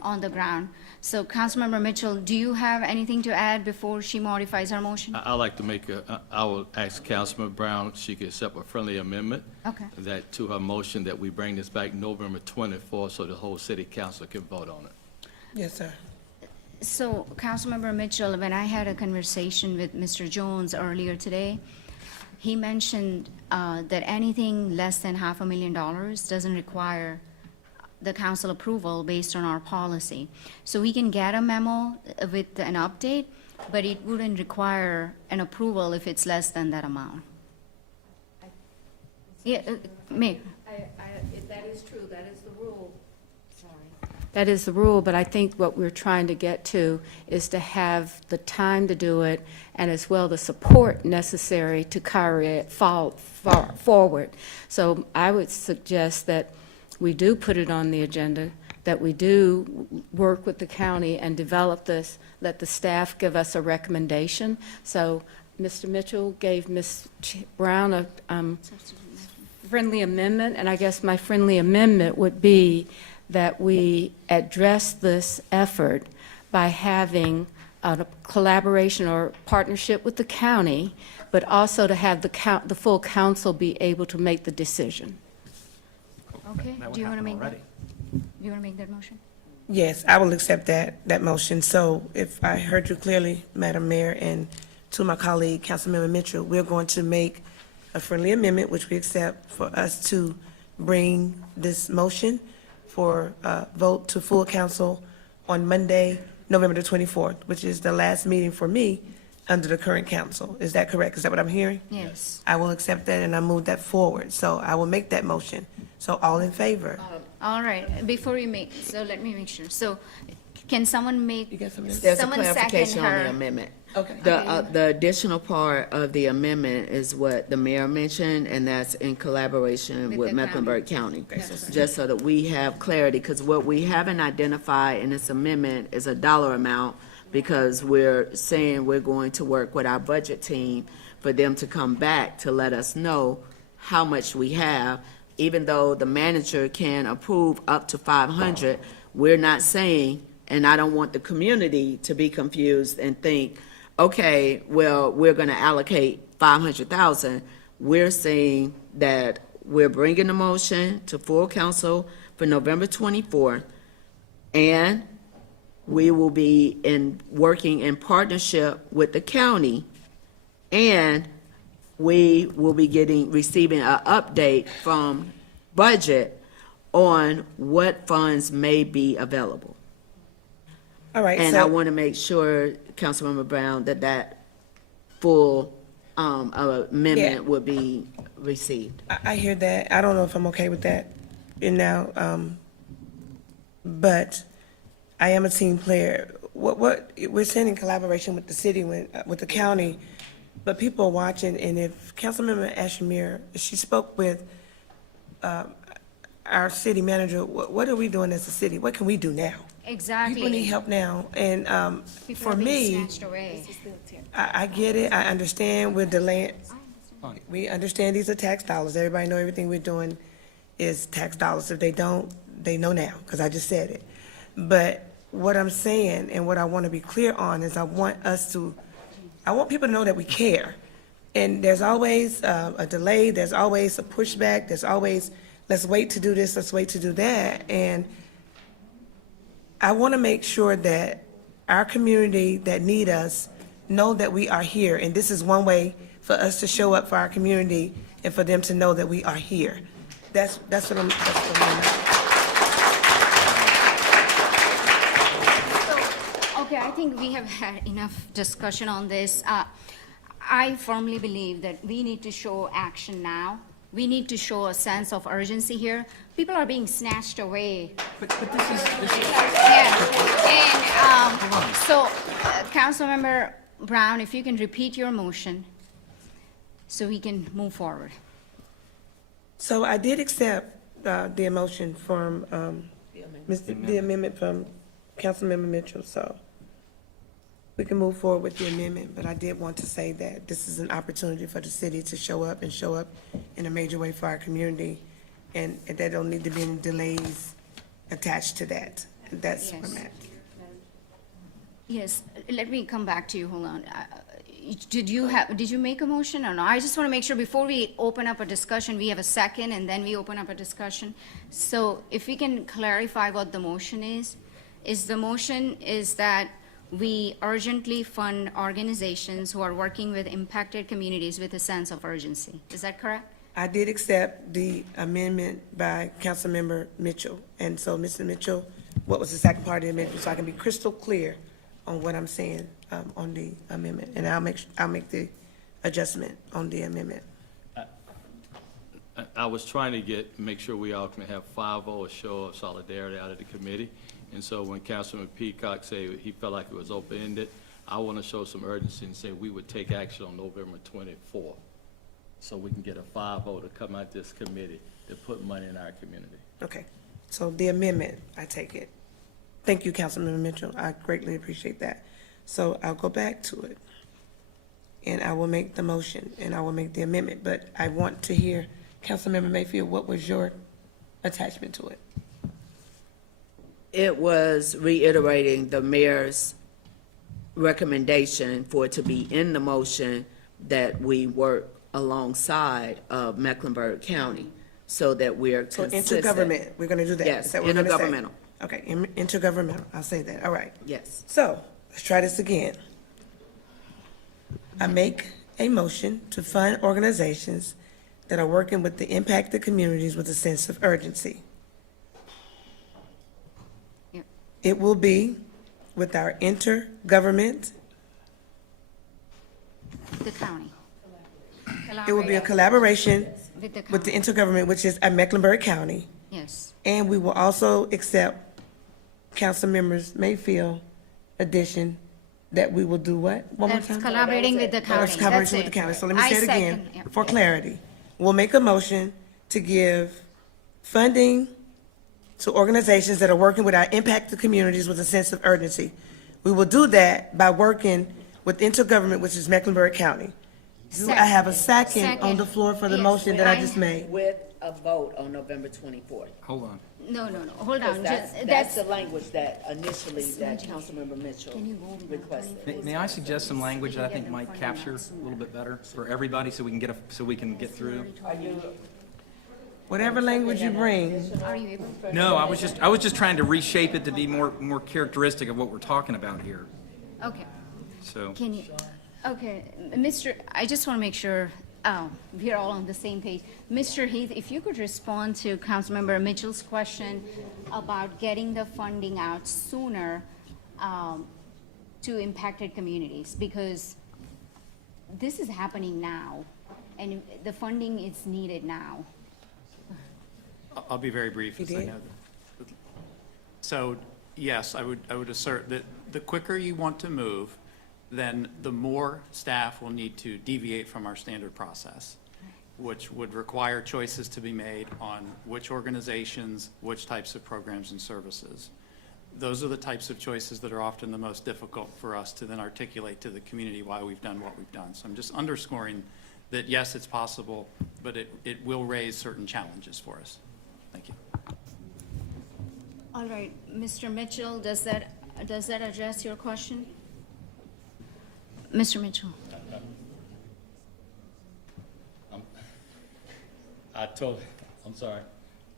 on the ground. So Councilmember Mitchell, do you have anything to add before she modifies her motion? I'd like to I will ask Councilman Brown, if she could accept a friendly amendment. Okay. That to her motion that we bring this back November 24th so the whole city council can vote on it. Yes, sir. So, Councilmember Mitchell, when I had a conversation with Mr. Jones earlier today, he mentioned that anything less than $500,000 doesn't require the council approval based on our policy. So we can get a memo with an update, but it wouldn't require an approval if it's less than that amount. Yeah, Mayor. If that is true, that is the rule. That is the rule, but I think what we're trying to get to is to have the time to do it, and as well the support necessary to carry it forward. So I would suggest that we do put it on the agenda, that we do work with the county and develop this, let the staff give us a recommendation. So Mr. Mitchell gave Ms. Brown a friendly amendment, and I guess my friendly amendment would be that we address this effort by having a collaboration or partnership with the county, but also to have the full council be able to make the decision. Okay, That would do you want to happen make that? already. Do you want to make that motion? Yes, I will accept that motion. So if I heard you clearly, Madam Mayor, and to my colleague, Councilmember Mitchell, we're going to make a friendly amendment, which we accept, for us to bring this motion for vote to full council on Monday, November the 24th, which is the last meeting for me under the current council. Is that correct? Is that what I'm hearing? Yes. I will accept that and I move that forward. So I will make that motion. So all in favor? All right, before you make, so let me make sure. So can someone make, You got something? There's a someone second clarification on the her? amendment. Okay. The additional part of the amendment is what the mayor mentioned, and that's in collaboration With with the Mecklenburg County. Just so that we have clarity, because what we haven't identified in this amendment is a dollar amount, because we're saying we're going to work with our budget team for them to come back to let us know how much we have. Even though the manager can approve up to 500, we're not saying, and I don't want the community to be confused and think, okay, well, we're going to allocate 500,000. we're saying that we're bringing the motion to full council for November 24th, and we will be working in partnership with the county, and we will be receiving an update from budget on what funds may be available. All right, And I so, want to make sure, Councilmember Brown, that full amendment will be received. I hear that. I don't know if I'm okay with that and now, but I am a team player. We're sending collaboration with the city, with the county, but people are watching, and if Councilmember Ashamir, she spoke with, our city manager, what are we doing as a city? What can we do now? Exactly. People need help now, and, People for are being me, snatched away. I get it, I understand we're delaying, we understand these are tax dollars, everybody know everything we're doing is tax dollars. If they don't, they know now, because I just said it. But what I'm saying, and what I want to be clear on, is I want people to know that we care. And there's always a delay, there's always a pushback, there's always, let's wait to do this, let's wait to do that. And I want to make sure that our community that need us know that we are here. And this is one way for us to show up for our community and for them to know that we are here. That's what I'm. Okay, I think we have had enough discussion on this. I firmly believe that we need to show action now. We need to show a sense of urgency here. People are being snatched away. But this is, Yeah. And so, Councilmember Brown, if you can repeat your motion so we can move forward. So I did accept the motion from, the amendment from Councilmember Mitchell, so we can move forward with the amendment, but I did want to say that this is an opportunity for the city to show up in a major way for our community, and there don't need to be any delays attached to that. That's where I'm at. Yes, let me come back to you, hold on. Did you make a motion or no? I just want to make sure before we open up a discussion, we have a second and then we open up a discussion. So if we can clarify what the motion is the motion is that we urgently fund organizations who are working with impacted communities with a sense of urgency. Is that correct? I did accept the amendment by Councilmember Mitchell, and so, Mr. Mitchell, what was the second part of the amendment, so I can be crystal clear on what I'm saying, on the amendment, and I'll make the adjustment on the amendment. I was trying to make sure we all can have 5-0, a show of solidarity out of the committee. And so when Councilman Peacock said he felt like it was open-ended, I want to show some urgency and say we would take action on November 24th, so we can get a 5-0 to come out this committee to put money in our community. Okay, so the amendment, I take it. Thank you, Councilmember Mitchell, I greatly appreciate that. So I'll go back to it, and I will make the motion, and I will make the amendment, but I want to hear, Councilmember Mayfield, what was your attachment to it? It was reiterating the mayor's recommendation for it to be in the motion that we work alongside of Mecklenburg County so that we're So consistent. intergovernment, we're gonna do that? Yes, Is that what we're gonna say? intergovernmental. Okay, intergovernmental, I'll say that, all right. Yes. So, let's try this again. I make a motion to fund organizations that are working with the impacted communities with a sense of urgency. Yep. It will be with our intergovernment, The county. it will be a collaboration With the with the county, intergovernment, which is at Mecklenburg County, yes. and we will also accept Council members Mayfield addition that we will do what? One more That's time? collaborating with the county. That's collaboration with the county. So let me say it again for clarity. We'll make a motion to give funding to organizations that are working with our impacted communities with a sense of urgency. We will do that by working with intergovernment, which is Mecklenburg County. Do I have a second on the floor for the Yes, motion that I I- just made? With a vote on November 24th. hold on. No, hold on. That's the language that initially that Councilmember Mitchell requested. May I suggest some language that I think might capture a little bit better for everybody so we can get through? Whatever language you bring, Are you able? No, I was just trying to reshape it to be more characteristic of what we're talking about here, Okay. so. Can you, okay, I just want to make sure we're all on the same page. Mr. Heath, if you could respond to Councilmember Mitchell's question about getting the funding out sooner to impacted communities, because this is happening now, and the funding is needed now. I'll be very brief. You as I did? know. So, yes, I would assert that the quicker you want to move, then the more staff will need to deviate from our standard process, which would require choices to be made on which organizations, which types of programs and services. Those are the types of choices that are often the most difficult for us to then articulate to the community why we've done what we've done. So I'm just underscoring that, yes, it's possible, but it will raise certain challenges for us. Thank you. All right, Mr. Mitchell, does that address your question? Mr. Mitchell? I'm sorry.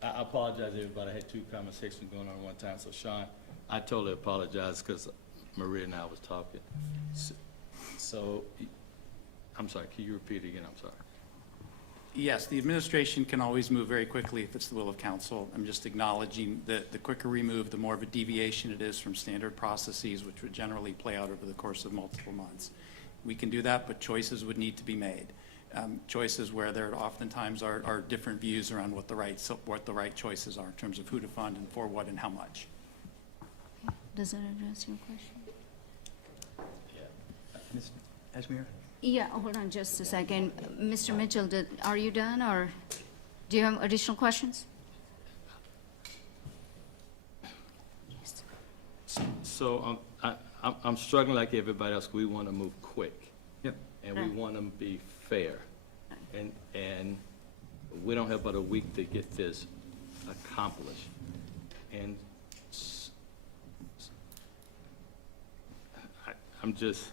I apologize, everybody. I had two conversations going on at one time. So, Sean, I totally apologize because Maria and I was talking. So, I'm sorry. Can you repeat it again? I'm sorry. Yes, the administration can always move very quickly if it's the will of council. I'm just acknowledging that the quicker we move, the more of a deviation it is from standard processes, which would generally play out over the course of multiple months. We can do that, but choices would need to be made. Choices where there oftentimes are different views around what the right choices are in terms of who to fund and for what and how much. Does that address your question? Ms. Ashmere? Yeah, hold on just a second. Mr. Mitchell, are you done, or do you have additional questions? So, I'm struggling like everybody else. We want to move quick. Yep. And we want to be fair. And we don't have but a week to get this accomplished. And I'm just,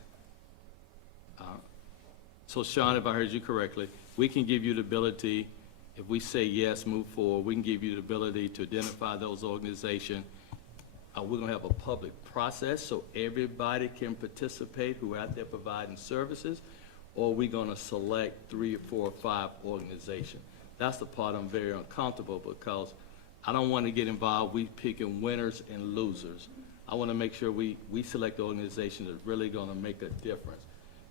so Sean, if I heard you correctly, we can give you the ability, if we say yes, move forward, we can give you the ability to identify those organizations. We're going to have a public process so everybody can participate who are out there providing services, or we're going to select 3 or 4 or 5 organizations. That's the part I'm very uncomfortable because I don't want to get involved. We picking winners and losers. I want to make sure we select organizations that are really going to make a difference.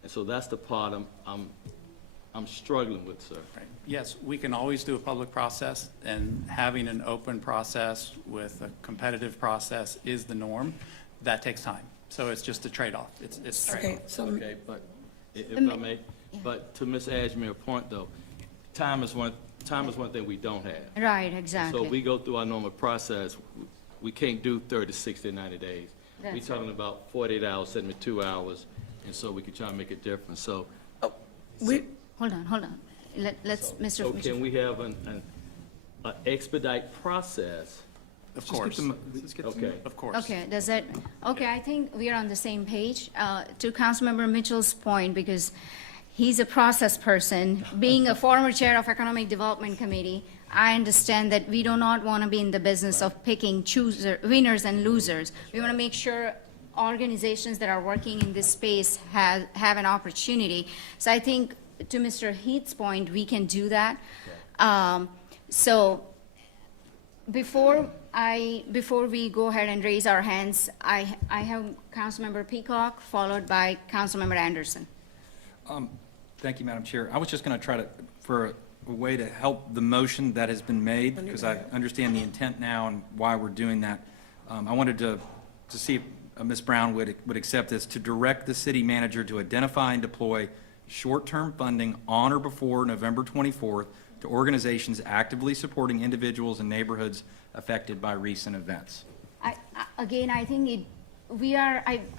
And so that's the part I'm struggling with, sir. Right. Yes, we can always do a public process, and having an open process with a competitive process is the norm. That takes time. So it's just a trade-off. It's a trade-off. okay, so Okay, but if I may, but to Ms. Ashmere's point though, time is one thing we don't have. Right, exactly. So we go through our normal process, we can't do 30, 60, 90 days. We're That's talking about 48 hours, 72 hours, and so we can try and make a difference. So, Hold on. Let's, Mr. so Mitchell. can we have an expedite process? Of course, Let's get Okay. of course. Okay, I think we are on the same page. To Councilmember Mitchell's point, because he's a process person, being a former chair of Economic Development Committee, I understand that we do not want to be in the business of picking winners and losers. We want to make sure organizations that are working in this space have an opportunity. So I think, to Mr. Heath's point, we can do that. So before we go ahead and raise our hands, I have Councilmember Peacock, followed by Councilmember Anderson. Thank you, Madam Chair. I was just going to try for a way to help the motion that has been made, because I understand the intent now and why we're doing that. I wanted to see if Ms. Brown would accept this, to direct the city manager to identify and deploy short-term funding on or before November 24th to organizations actively supporting individuals and neighborhoods affected by recent events. I think I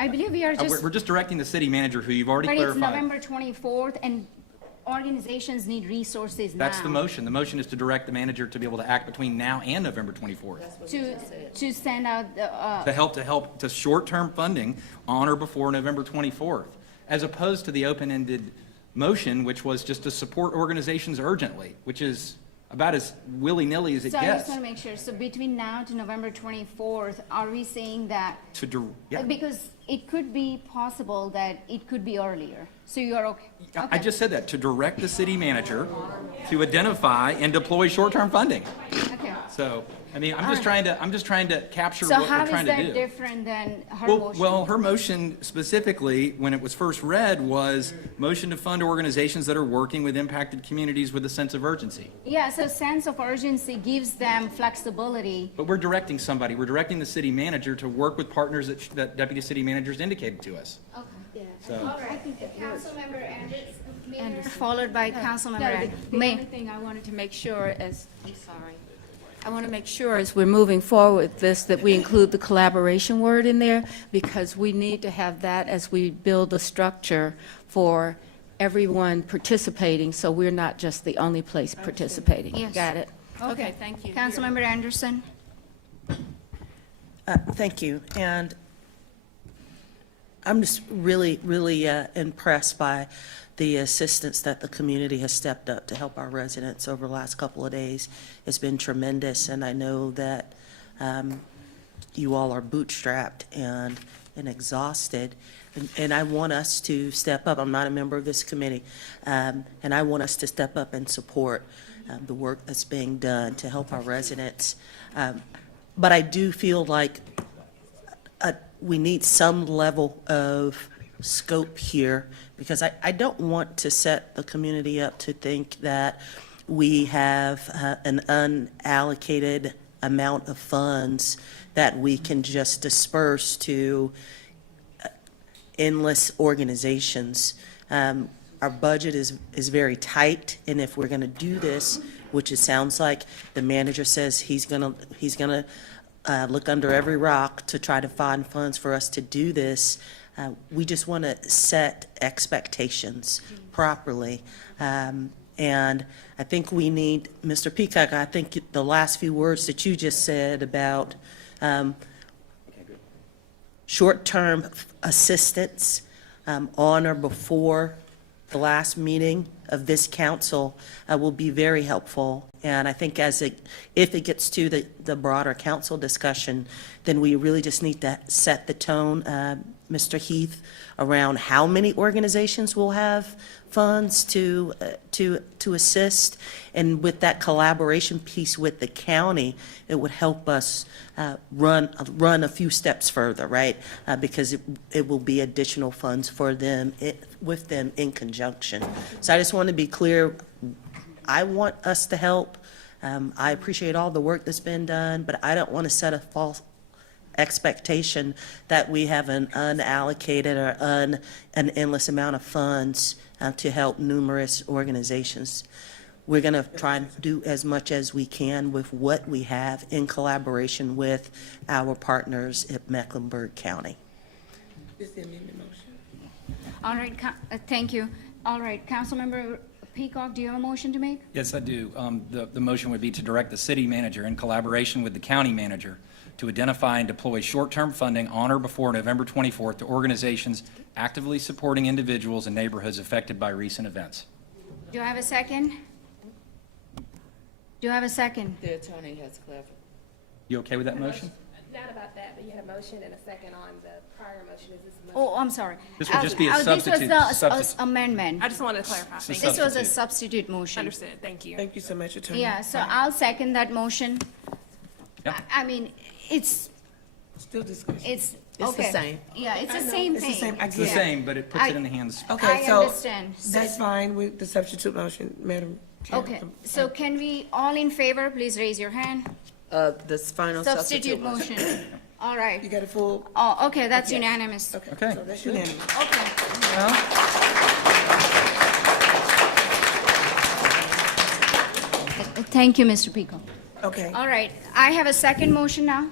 believe we are just. We're just directing the city manager, who you've already But it's clarified. November 24th, and organizations need resources now. That's the motion. The motion is to direct the manager to be able to act between now and November 24th. To send out the, To short-term funding on or before November 24th, as opposed to the open-ended motion, which was just to support organizations urgently, which is about as willy-nilly as it so I just gets. want to make sure, so between now to November 24th, are we saying that? Yeah. Because it could be possible that it could be earlier, so you're okay? I Okay. just said that, to direct the city manager to identify and deploy short-term funding. Okay. So, I mean, I'm just trying to capture So what how we're is trying to do. that different than her Well, motion? well, her motion specifically, when it was first read, was motion to fund organizations that are working with impacted communities with a sense of urgency. Yeah, so sense of urgency gives them flexibility. But we're directing somebody, we're directing the city manager to work with partners that deputy city managers indicated to us. Okay. So, All right, Councilmember Anderson, followed by Councilmember. No, the May- only thing I wanted to make sure as, I'm sorry. I want to make sure as we're moving forward with this, that we include the collaboration word in there, because we need to have that as we build the structure for everyone participating, so we're not just the only place participating. Yes. Got it? Okay, thank you. Councilmember Anderson? Thank you. And I'm just really, really impressed by the assistance that the community has stepped up to help our residents over the last couple of days. It's been tremendous, and I know that you all are bootstrapped and exhausted. And I want us to step up. I'm not a member of this committee. And I want us to step up and support the work that's being done to help our residents. But I do feel like we need some level of scope here, because I don't want to set the community up to think that we have an unallocated amount of funds that we can just disperse to endless organizations. Our budget is very tight, and if we're going to do this, which it sounds like the manager says he's gonna look under every rock to try to find funds for us to do this, we just want to set expectations properly. And I think we need, Mr. Peacock, I think the last few words that you just said about short-term assistance on or before the last meeting of this council will be very helpful. And I think if it gets to the broader council discussion, then we really just need to set the tone, Mr. Heath, around how many organizations will have funds to assist. And with that collaboration piece with the county, it would help us run a few steps further, right? Because it will be additional funds for them, with them in conjunction. So I just want to be clear, I want us to help. I appreciate all the work that's been done, but I don't want to set a false expectation that we have an unallocated or an endless amount of funds to help numerous organizations. We're going to try and do as much as we can with what we have in collaboration with our partners at Mecklenburg County. Just the amendment motion. All right, thank you. All right, Councilmember Peacock, do you have a motion to make? yes, I do. The motion would be to direct the city manager in collaboration with the county manager to identify and deploy short-term funding on or before November 24th to organizations actively supporting individuals and neighborhoods affected by recent events. Do I have a second? Do I have a second? The attorney has clarified. You okay with that motion? Not about that, but you had a motion and a second on the prior motion. Is this a motion? Oh, I'm sorry. This would just be a This was substitute- the substitute. amendment. I just wanted to clarify. Thank This you. was a substitute motion. Understood, thank you. Thank you so much, Attorney. Yeah, so I'll second that motion. Yeah. I mean, it's, Still discussion. it's, the okay. same. Yeah, it's the I know, same it's the same. thing. I It's the get it. same, but it puts I- it in the hands. Okay, I so understand. that's fine with the substitute motion, Madam Chair. Okay, so can we, all in favor, please raise your hand. This final Substitute motion. All You right. got a full, Oh, okay, that's Yes. unanimous. okay, Okay. so that's unanimous. Okay. Thank you, Mr. Pico. Okay, All right, I have a second motion now.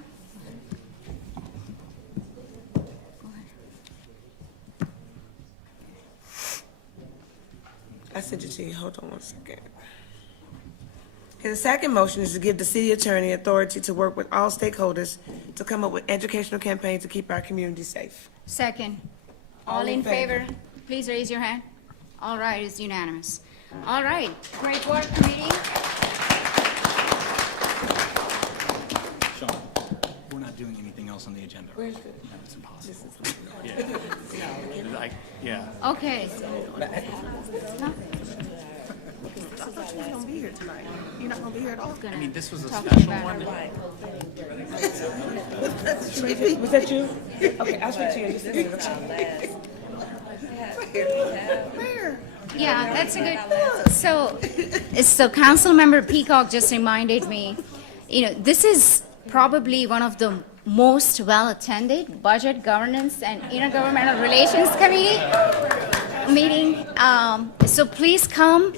I sent it to you, hold on one second. Okay, the second motion is to give the city attorney authority to work with all stakeholders to come up with educational campaigns to keep our community safe. Second. All in favor? Please raise your hand. All right, it's unanimous. All right, great work, committee. Sean, we're not doing anything else on the agenda. Where's the? It's impossible. Yeah. Okay. You're gonna be here tonight. You're not gonna be here at all. I mean, this was a Talk special about one. Was that you? Okay, I'll speak to you in just a minute. Where? Yeah, that's a good, so Councilmember Peacock just reminded me, this is probably one of the most well-attended Budget Governance and Intergovernmental Relations Committee meeting. So please come.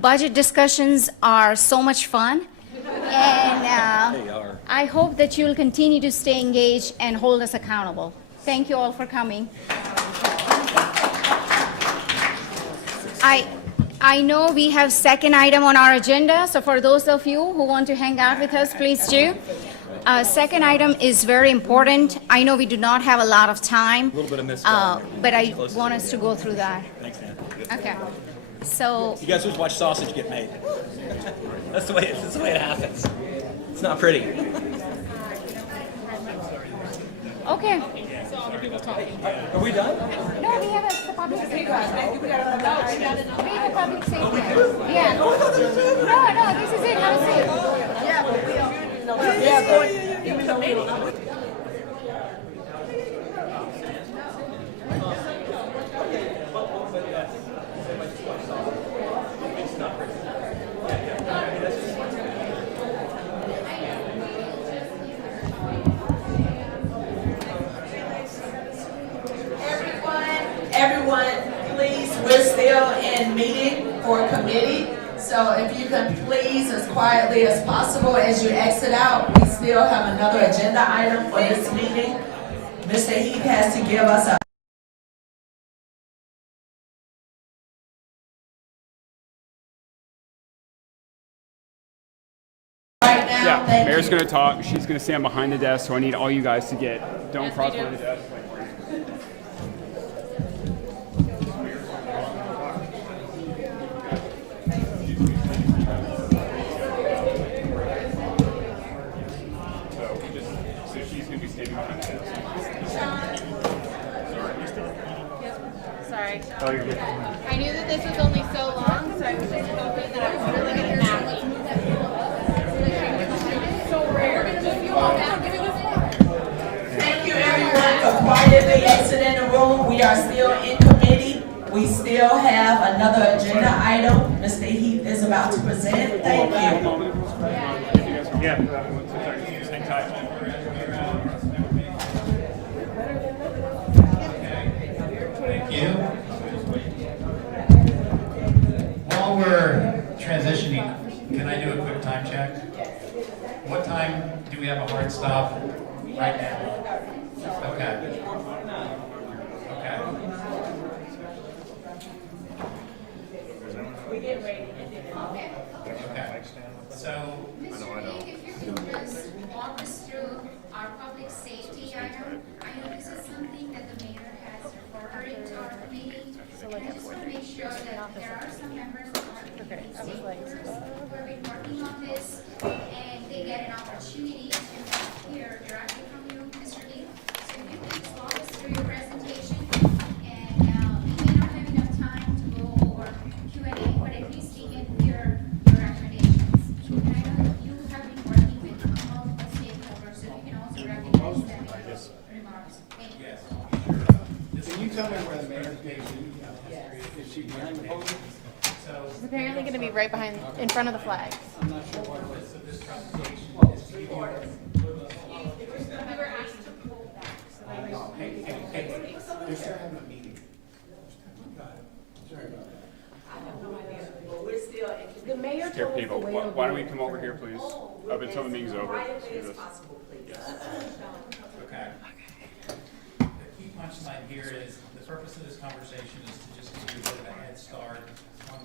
Budget discussions are so much fun. And I hope that you'll continue to stay engaged and hold us accountable. Thank you all for coming. I know we have second item on our agenda, so for those of you who want to hang out with us, please do. Second item is very important. I know we do not have a lot of time. A little bit of missed. But I want us to go through that. Thanks, man. Okay. So, You guys just watch sausage get made. That's the way it happens. It's not pretty. okay. Are we done? No, we have a public safety. We have a public safety. Yeah. No, this is it. Have a seat. Everyone, please, we're still in meeting for committee. So if you can please, as quietly as possible, as you exit out, we still have another agenda item for this meeting. Mr. Heath has to give us a right now. Yeah, Thank Mayor's you. going to talk. She's going to stand behind the desk, so I need all you guys to don't cross by the desk. So she's going to be standing behind the desk. Sorry. Oh, you're good. I knew that this was only so long, so I was just hoping that I was really going to nap. So rare. Thank you, everyone, for quietly exiting the room. We are still in committee. We still have another agenda item Mr. Heath is about to present. Thank you. Yeah. 2 seconds. Hang tight. Thank you. While we're transitioning, can I do a quick time check? What time do we have a hard stop right now? Okay. Okay. Okay. So, If you could just walk us through our public safety item. I know this is something that the mayor has referred to our committee. And I just want to make sure that there are some members of our committee stakeholders who have been working on this, and they get an opportunity to hear directly from you, Mr. Lee. So if you could just walk us through your presentation, and we may not have enough time to go over Q&A, but at least we can hear your recommendations. And I know that you have been working with multiple stakeholders, so you can also recognize them in those remarks. Thank you. can you tell me where the mayor's gate is she behind the podium? It's apparently going to be right behind, in front of the flag. I'm not sure what this, so this presentation is to give you. They're still having a meeting. Sorry about that. Here, people, why don't we come over here, please? Up until the meeting's over. Let's do this. Okay. The key punchline here is, the purpose of this conversation is to just give you a bit of a head start on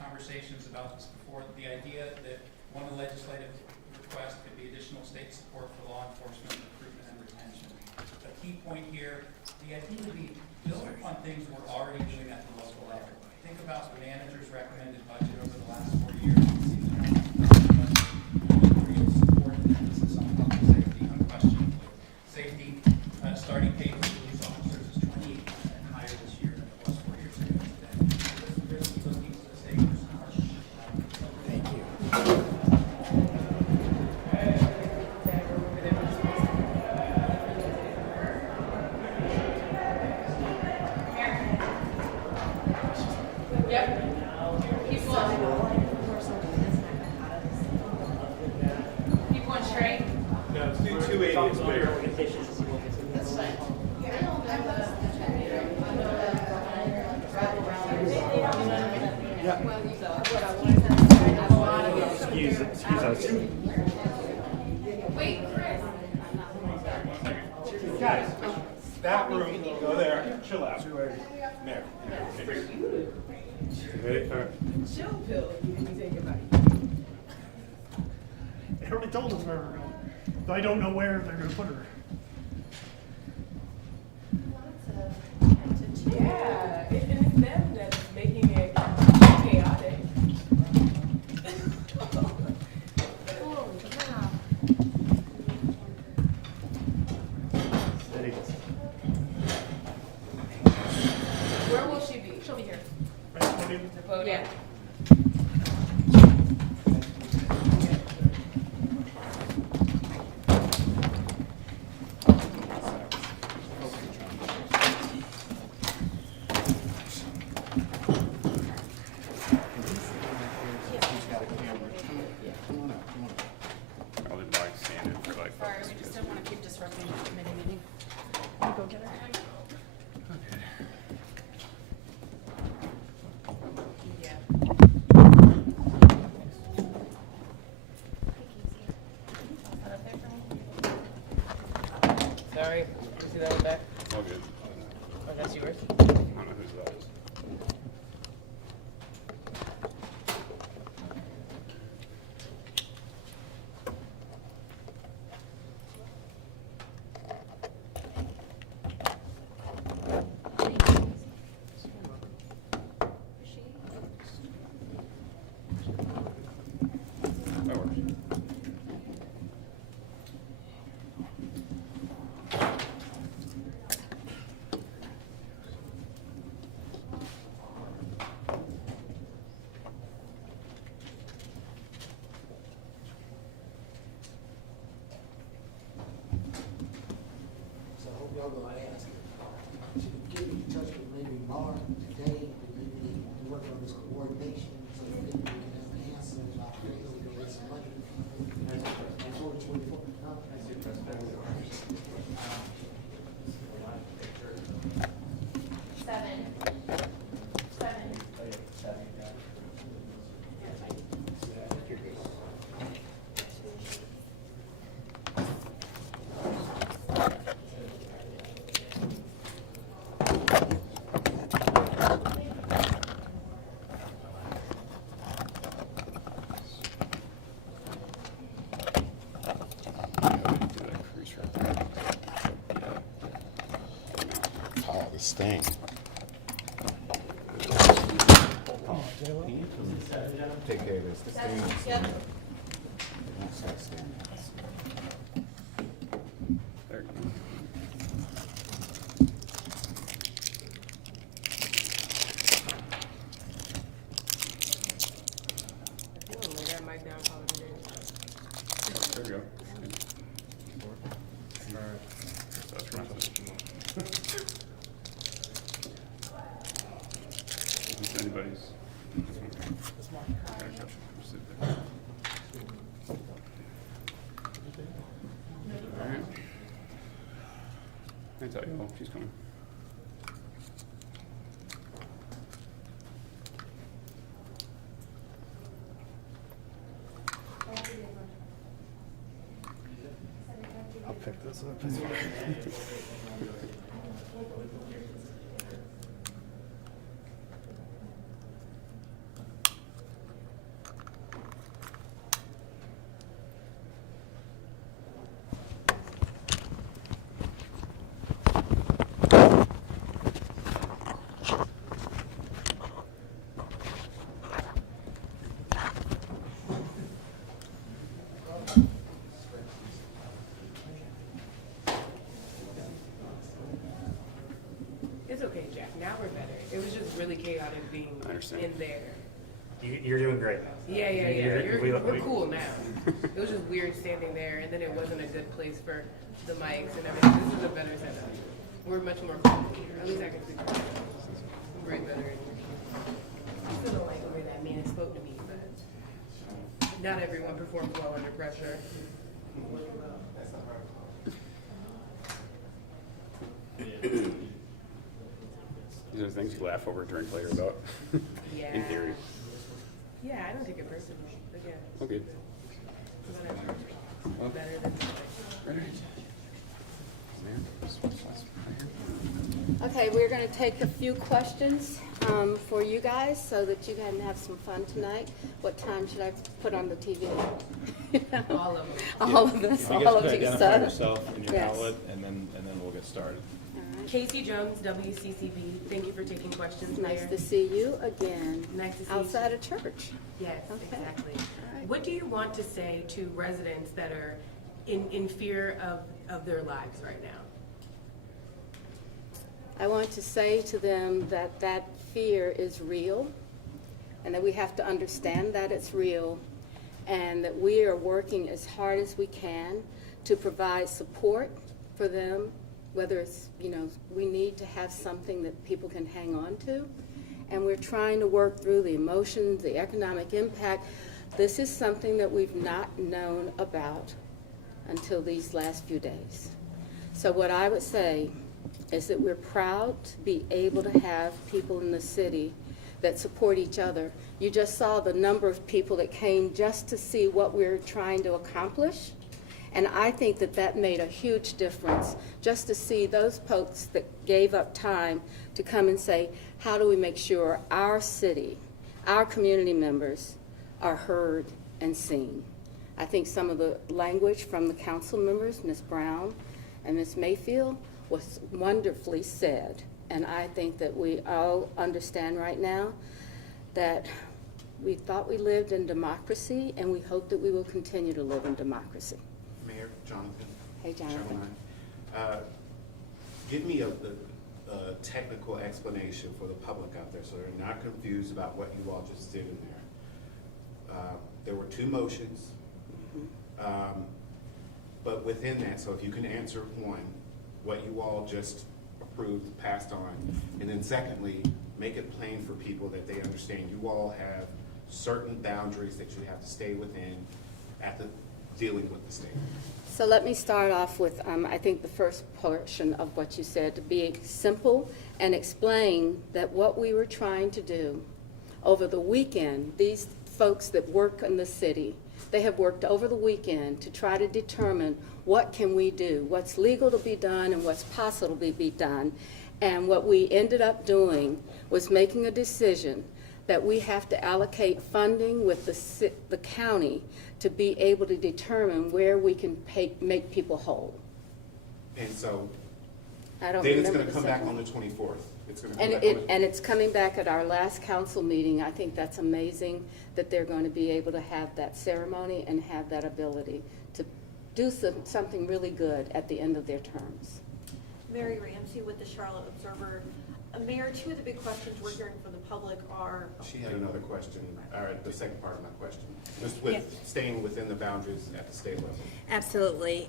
conversations about this before. The idea that one of the legislative requests could be additional state support for law enforcement recruitment and retention. A key point here, the idea would be build upon things we're already doing at the local level. Think about the manager's recommended budget over the last 4 years. Real support and emphasis on public safety, unquestionably. Safety, starting pay for police officers is 28% higher this year than it was 4 years ago today. This is looking to save us. Thank you. Keep going straight. No, it's 280 is bigger. That's fine. Excuse us. Wait, Chris. Guys, that room, go there, chill out. There. Ready? All right. They already told us where we're going. So I don't know where they're gonna put her. Yeah, it's them that's making it chaotic. Where will she be? She'll be here. Right, podium. The podium. Yeah. I'll leave mine standing for like. Sorry, we just don't want to keep disrupting the committee meeting. Go get her. Yeah. Sorry, you see that one back? All good. Oh, that's yours? I don't know whose that is. That works. So I hope y'all gonna ask. Should get in touch with maybe Mark today, to work on this coordination, so that maybe we can have answers, I feel we can raise some money. And for 24, huh? Seven. Oh, this thing. Take care of this. This thing. Yep. There you go. There you go. That's right. If anybody's. Okay, gotcha. Sit there. All right. I tell you, she's coming. I'll pick this up. understand. in there. You're doing great. Yeah. We- We're cool now. It was just weird standing there, and then it wasn't a good place for the mics and everything. This is a better setup. We're much more comfortable here. At least I can speak for myself. Way better. I still don't like the way that man spoke to me, but not everyone performs well under pressure. These are things you laugh over, drink later about, Yeah. in theory. Yeah, I don't take it personally. Again, Okay. whatever. Better than nothing. Okay, we're going to take a few questions for you guys so that you can have some fun tonight. What time should I put on the TV? All of them. All of us, all of you. Identify So- yourself and your Yes. outlet, and then we'll get started. Casey Jones, WCCB. Thank you for taking questions, Nice Mayor. to see you again. Nice to see you. Outside of church. Yes, Okay. exactly. right. What do you want to say to residents that are in fear of their lives right now? I want to say to them that that fear is real and that we have to understand that it's real and that we are working as hard as we can to provide support for them, whether it's, we need to have something that people can hang on to. And we're trying to work through the emotions, the economic impact. This is something that we've not known about until these last few days. So what I would say is that we're proud to be able to have people in the city that support each other. You just saw the number of people that came just to see what we're trying to accomplish. And I think that that made a huge difference, just to see those folks that gave up time to come and say, how do we make sure our city, our community members are heard and seen? I think some of the language from the council members, Ms. Brown and Ms. Mayfield, was wonderfully said. And I think that we all understand right now that we thought we lived in democracy, and we hope that we will continue to live in democracy. Mayor, Jonathan. Hey, Jonathan. Give me a technical explanation for the public out there so they're not confused about what you all just did in there. There were two motions, but within that, so if you can answer one, what you all just approved, passed on, and then secondly, make it plain for people that they understand you all have certain boundaries that you have to stay within at the dealing with the state. So let me start off with, I think the first portion of what you said, to be simple and explain that what we were trying to do over the weekend, these folks that work in the city, they have worked over the weekend to try to determine what can we do, what's legal to be done and what's possible to be done. And what we ended up doing was making a decision that we have to allocate funding with the county to be able to determine where we can make people whole. And so, I don't then it's remember gonna the come back second on one. the 24th. It's gonna come And back on the. and it's coming back at our last council meeting. I think that's amazing that they're going to be able to have that ceremony and have that ability to do something really good at the end of their terms. Mary Ramsey with the Charlotte Observer. Mayor, two of the big questions we're hearing from the public are. She had another question, or the second part of my question, just with staying within the boundaries at the state level. Absolutely.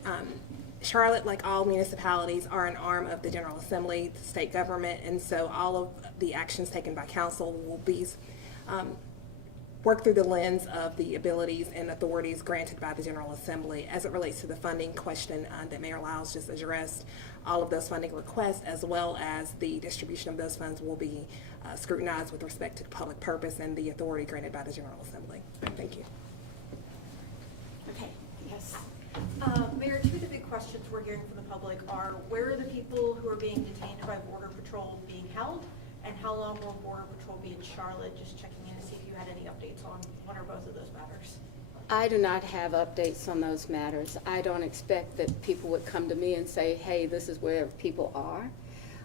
Charlotte, like all municipalities, are an arm of the General Assembly, the state government, and so all of the actions taken by council will be worked through the lens of the abilities and authorities granted by the General Assembly. As it relates to the funding question that Mayor Lyles just addressed, all of those funding requests as well as the distribution of those funds will be scrutinized with respect to public purpose and the authority granted by the General Assembly. Thank you. Okay, yes. Mayor, two of the big questions we're hearing from the public are where are the people who are being detained by Border Patrol being held? And how long will Border Patrol be in Charlotte? Just checking in to see if you had any updates on one or both of those matters. I do not have updates on those matters. I don't expect that people would come to me and say, hey, this is where people are.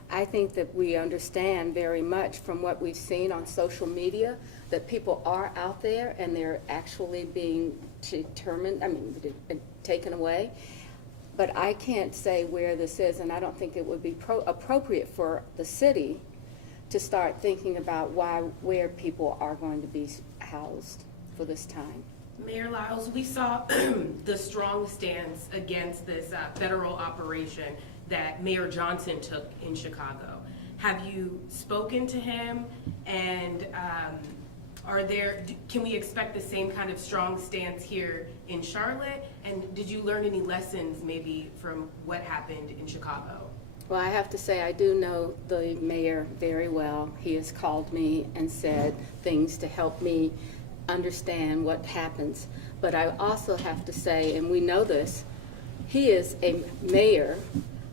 I think that we understand very much from what we've seen on social media that people are out there and they're actually being taken away. But I can't say where this is, and I don't think it would be appropriate for the city to start thinking about where people are going to be housed for this time. Mayor Lyles, we saw the strong stance against this federal operation that Mayor Johnson took in Chicago. Have you spoken to him, and can we expect the same kind of strong stance here in Charlotte? And did you learn any lessons maybe from what happened in Chicago? Well, I have to say, I do know the mayor very well. He has called me and said things to help me understand what happens. But I also have to say, and we know this, he is a mayor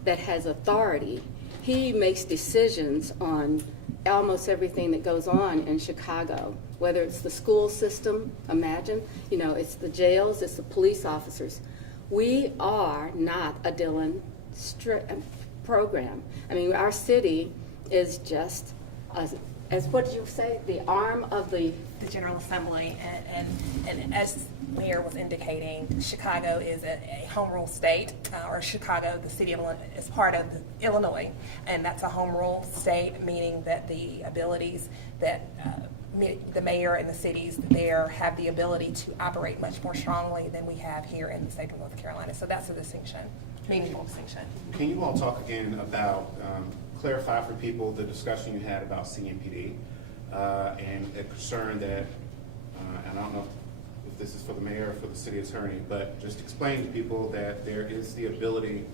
that has authority. He makes decisions on almost everything that goes on in Chicago, whether it's the school system, imagine, it's the jails, it's the police officers. We are not a Dillon program. I mean, our city is just, as what did you say, the arm of the General Assembly, and as Mayor was indicating, Chicago is a home rule state, or Chicago, the city of Illinois, is part of Illinois, and that's a home rule state, meaning that the abilities that the mayor and the cities there have the ability to operate much more strongly than we have here in the state of North Carolina. So that's a distinction, meaningful distinction. Can you all talk again about, clarify for people the discussion you had about CMPD and a concern that, and I don't know if this is for the mayor or for the city attorney, but just explain to people that there is the ability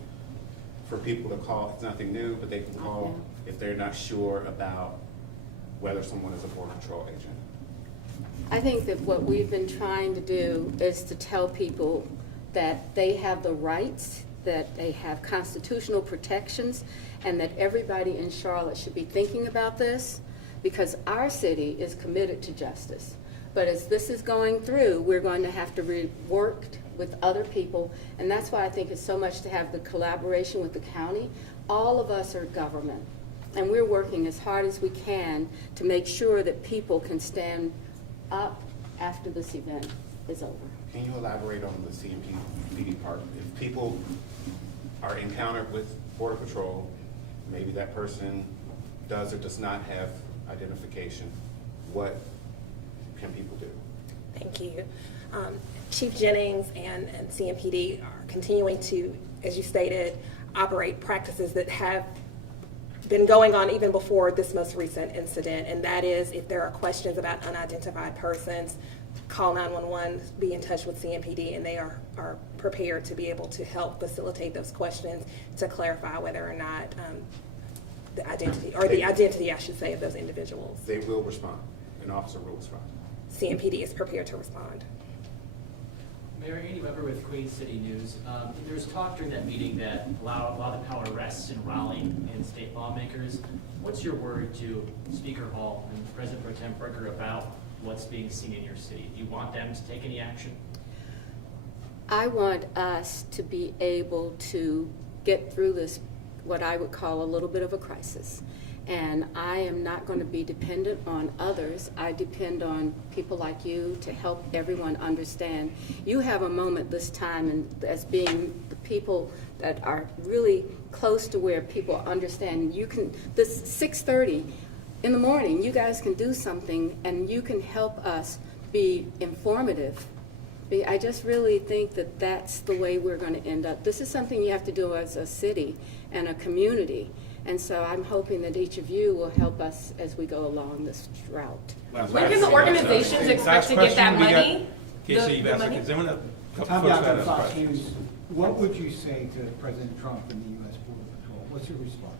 for people to call. It's nothing new, but they can call if they're not sure about whether someone is a Border Patrol agent. I think that what we've been trying to do is to tell people that they have the rights, that they have constitutional protections, and that everybody in Charlotte should be thinking about this, because our city is committed to justice. But as this is going through, we're going to have to work with other people, and that's why I think it's so much to have the collaboration with the county. All of us are government, and we're working as hard as we can to make sure that people can stand up after this event is over. Can you elaborate on the CMPD part? If people are encountered with Border Patrol, maybe that person does or does not have identification, what can people do? Thank you. Chief Jennings and CMPD are continuing to, as you stated, operate practices that have been going on even before this most recent incident, and that is if there are questions about unidentified persons, call 911, be in touch with CMPD, and they are prepared to be able to help facilitate those questions to clarify whether or not the identity, I should say, of those individuals. They will respond. An officer will respond. CMPD is prepared to respond. Mayor, Andy Weber with Queen City News. There was talk during that meeting that a lot of the power rests in Raleigh and state lawmakers. What's your word to Speaker Hall and President Pro Tem Berger about what's being seen in your city? Do you want them to take any action? I want us to be able to get through this, what I would call a little bit of a crisis. And I am not going to be dependent on others. I depend on people like you to help everyone understand. You have a moment this time, and as being the people that are really close to where people understand, you can, this 6:30 in the morning, you guys can do something and you can help us be informative. I just really think that that's the way we're going to end up. This is something you have to do as a city and a community. And so I'm hoping that each of you will help us as we go along this route. When can the organizations expect to get that money? Tom Galvin, Fox News. What would you say to President Trump and the U.S. Border Patrol? What's your response?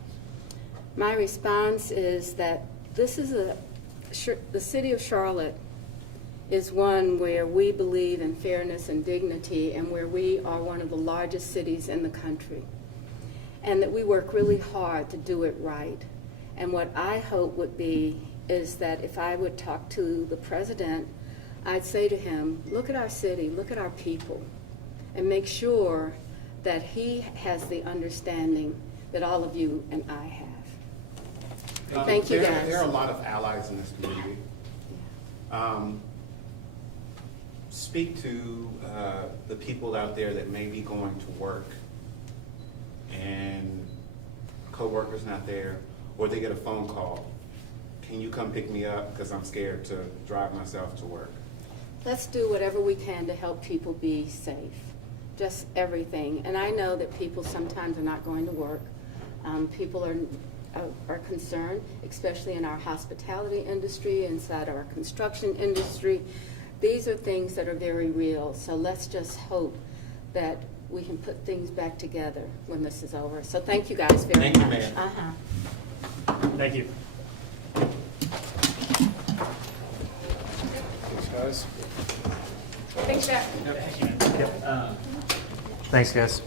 My response is that this is the city of Charlotte is one where we believe in fairness and dignity, and where we are one of the largest cities in the country. And that we work really hard to do it right. And what I hope would be is that if I would talk to the president, I'd say to him, look at our city, look at our people, and make sure that he has the understanding that all of you and I have. Thank you, guys. There are a lot of allies in this community. Speak to the people out there that may be going to work and co-workers not there, or they get a phone call can you come pick me up? Because I'm scared to drive myself to work. Let's do whatever we can to help people be safe, just everything. And I know that people sometimes are not going to work. People are concerned, especially in our hospitality industry, inside our construction industry. These are things that are very real. So let's just hope that we can put things back together when this is over. So thank you guys very much. Thank you, Mayor. Thank you. Guys. Thanks, Jack. Yep. Thanks, guys.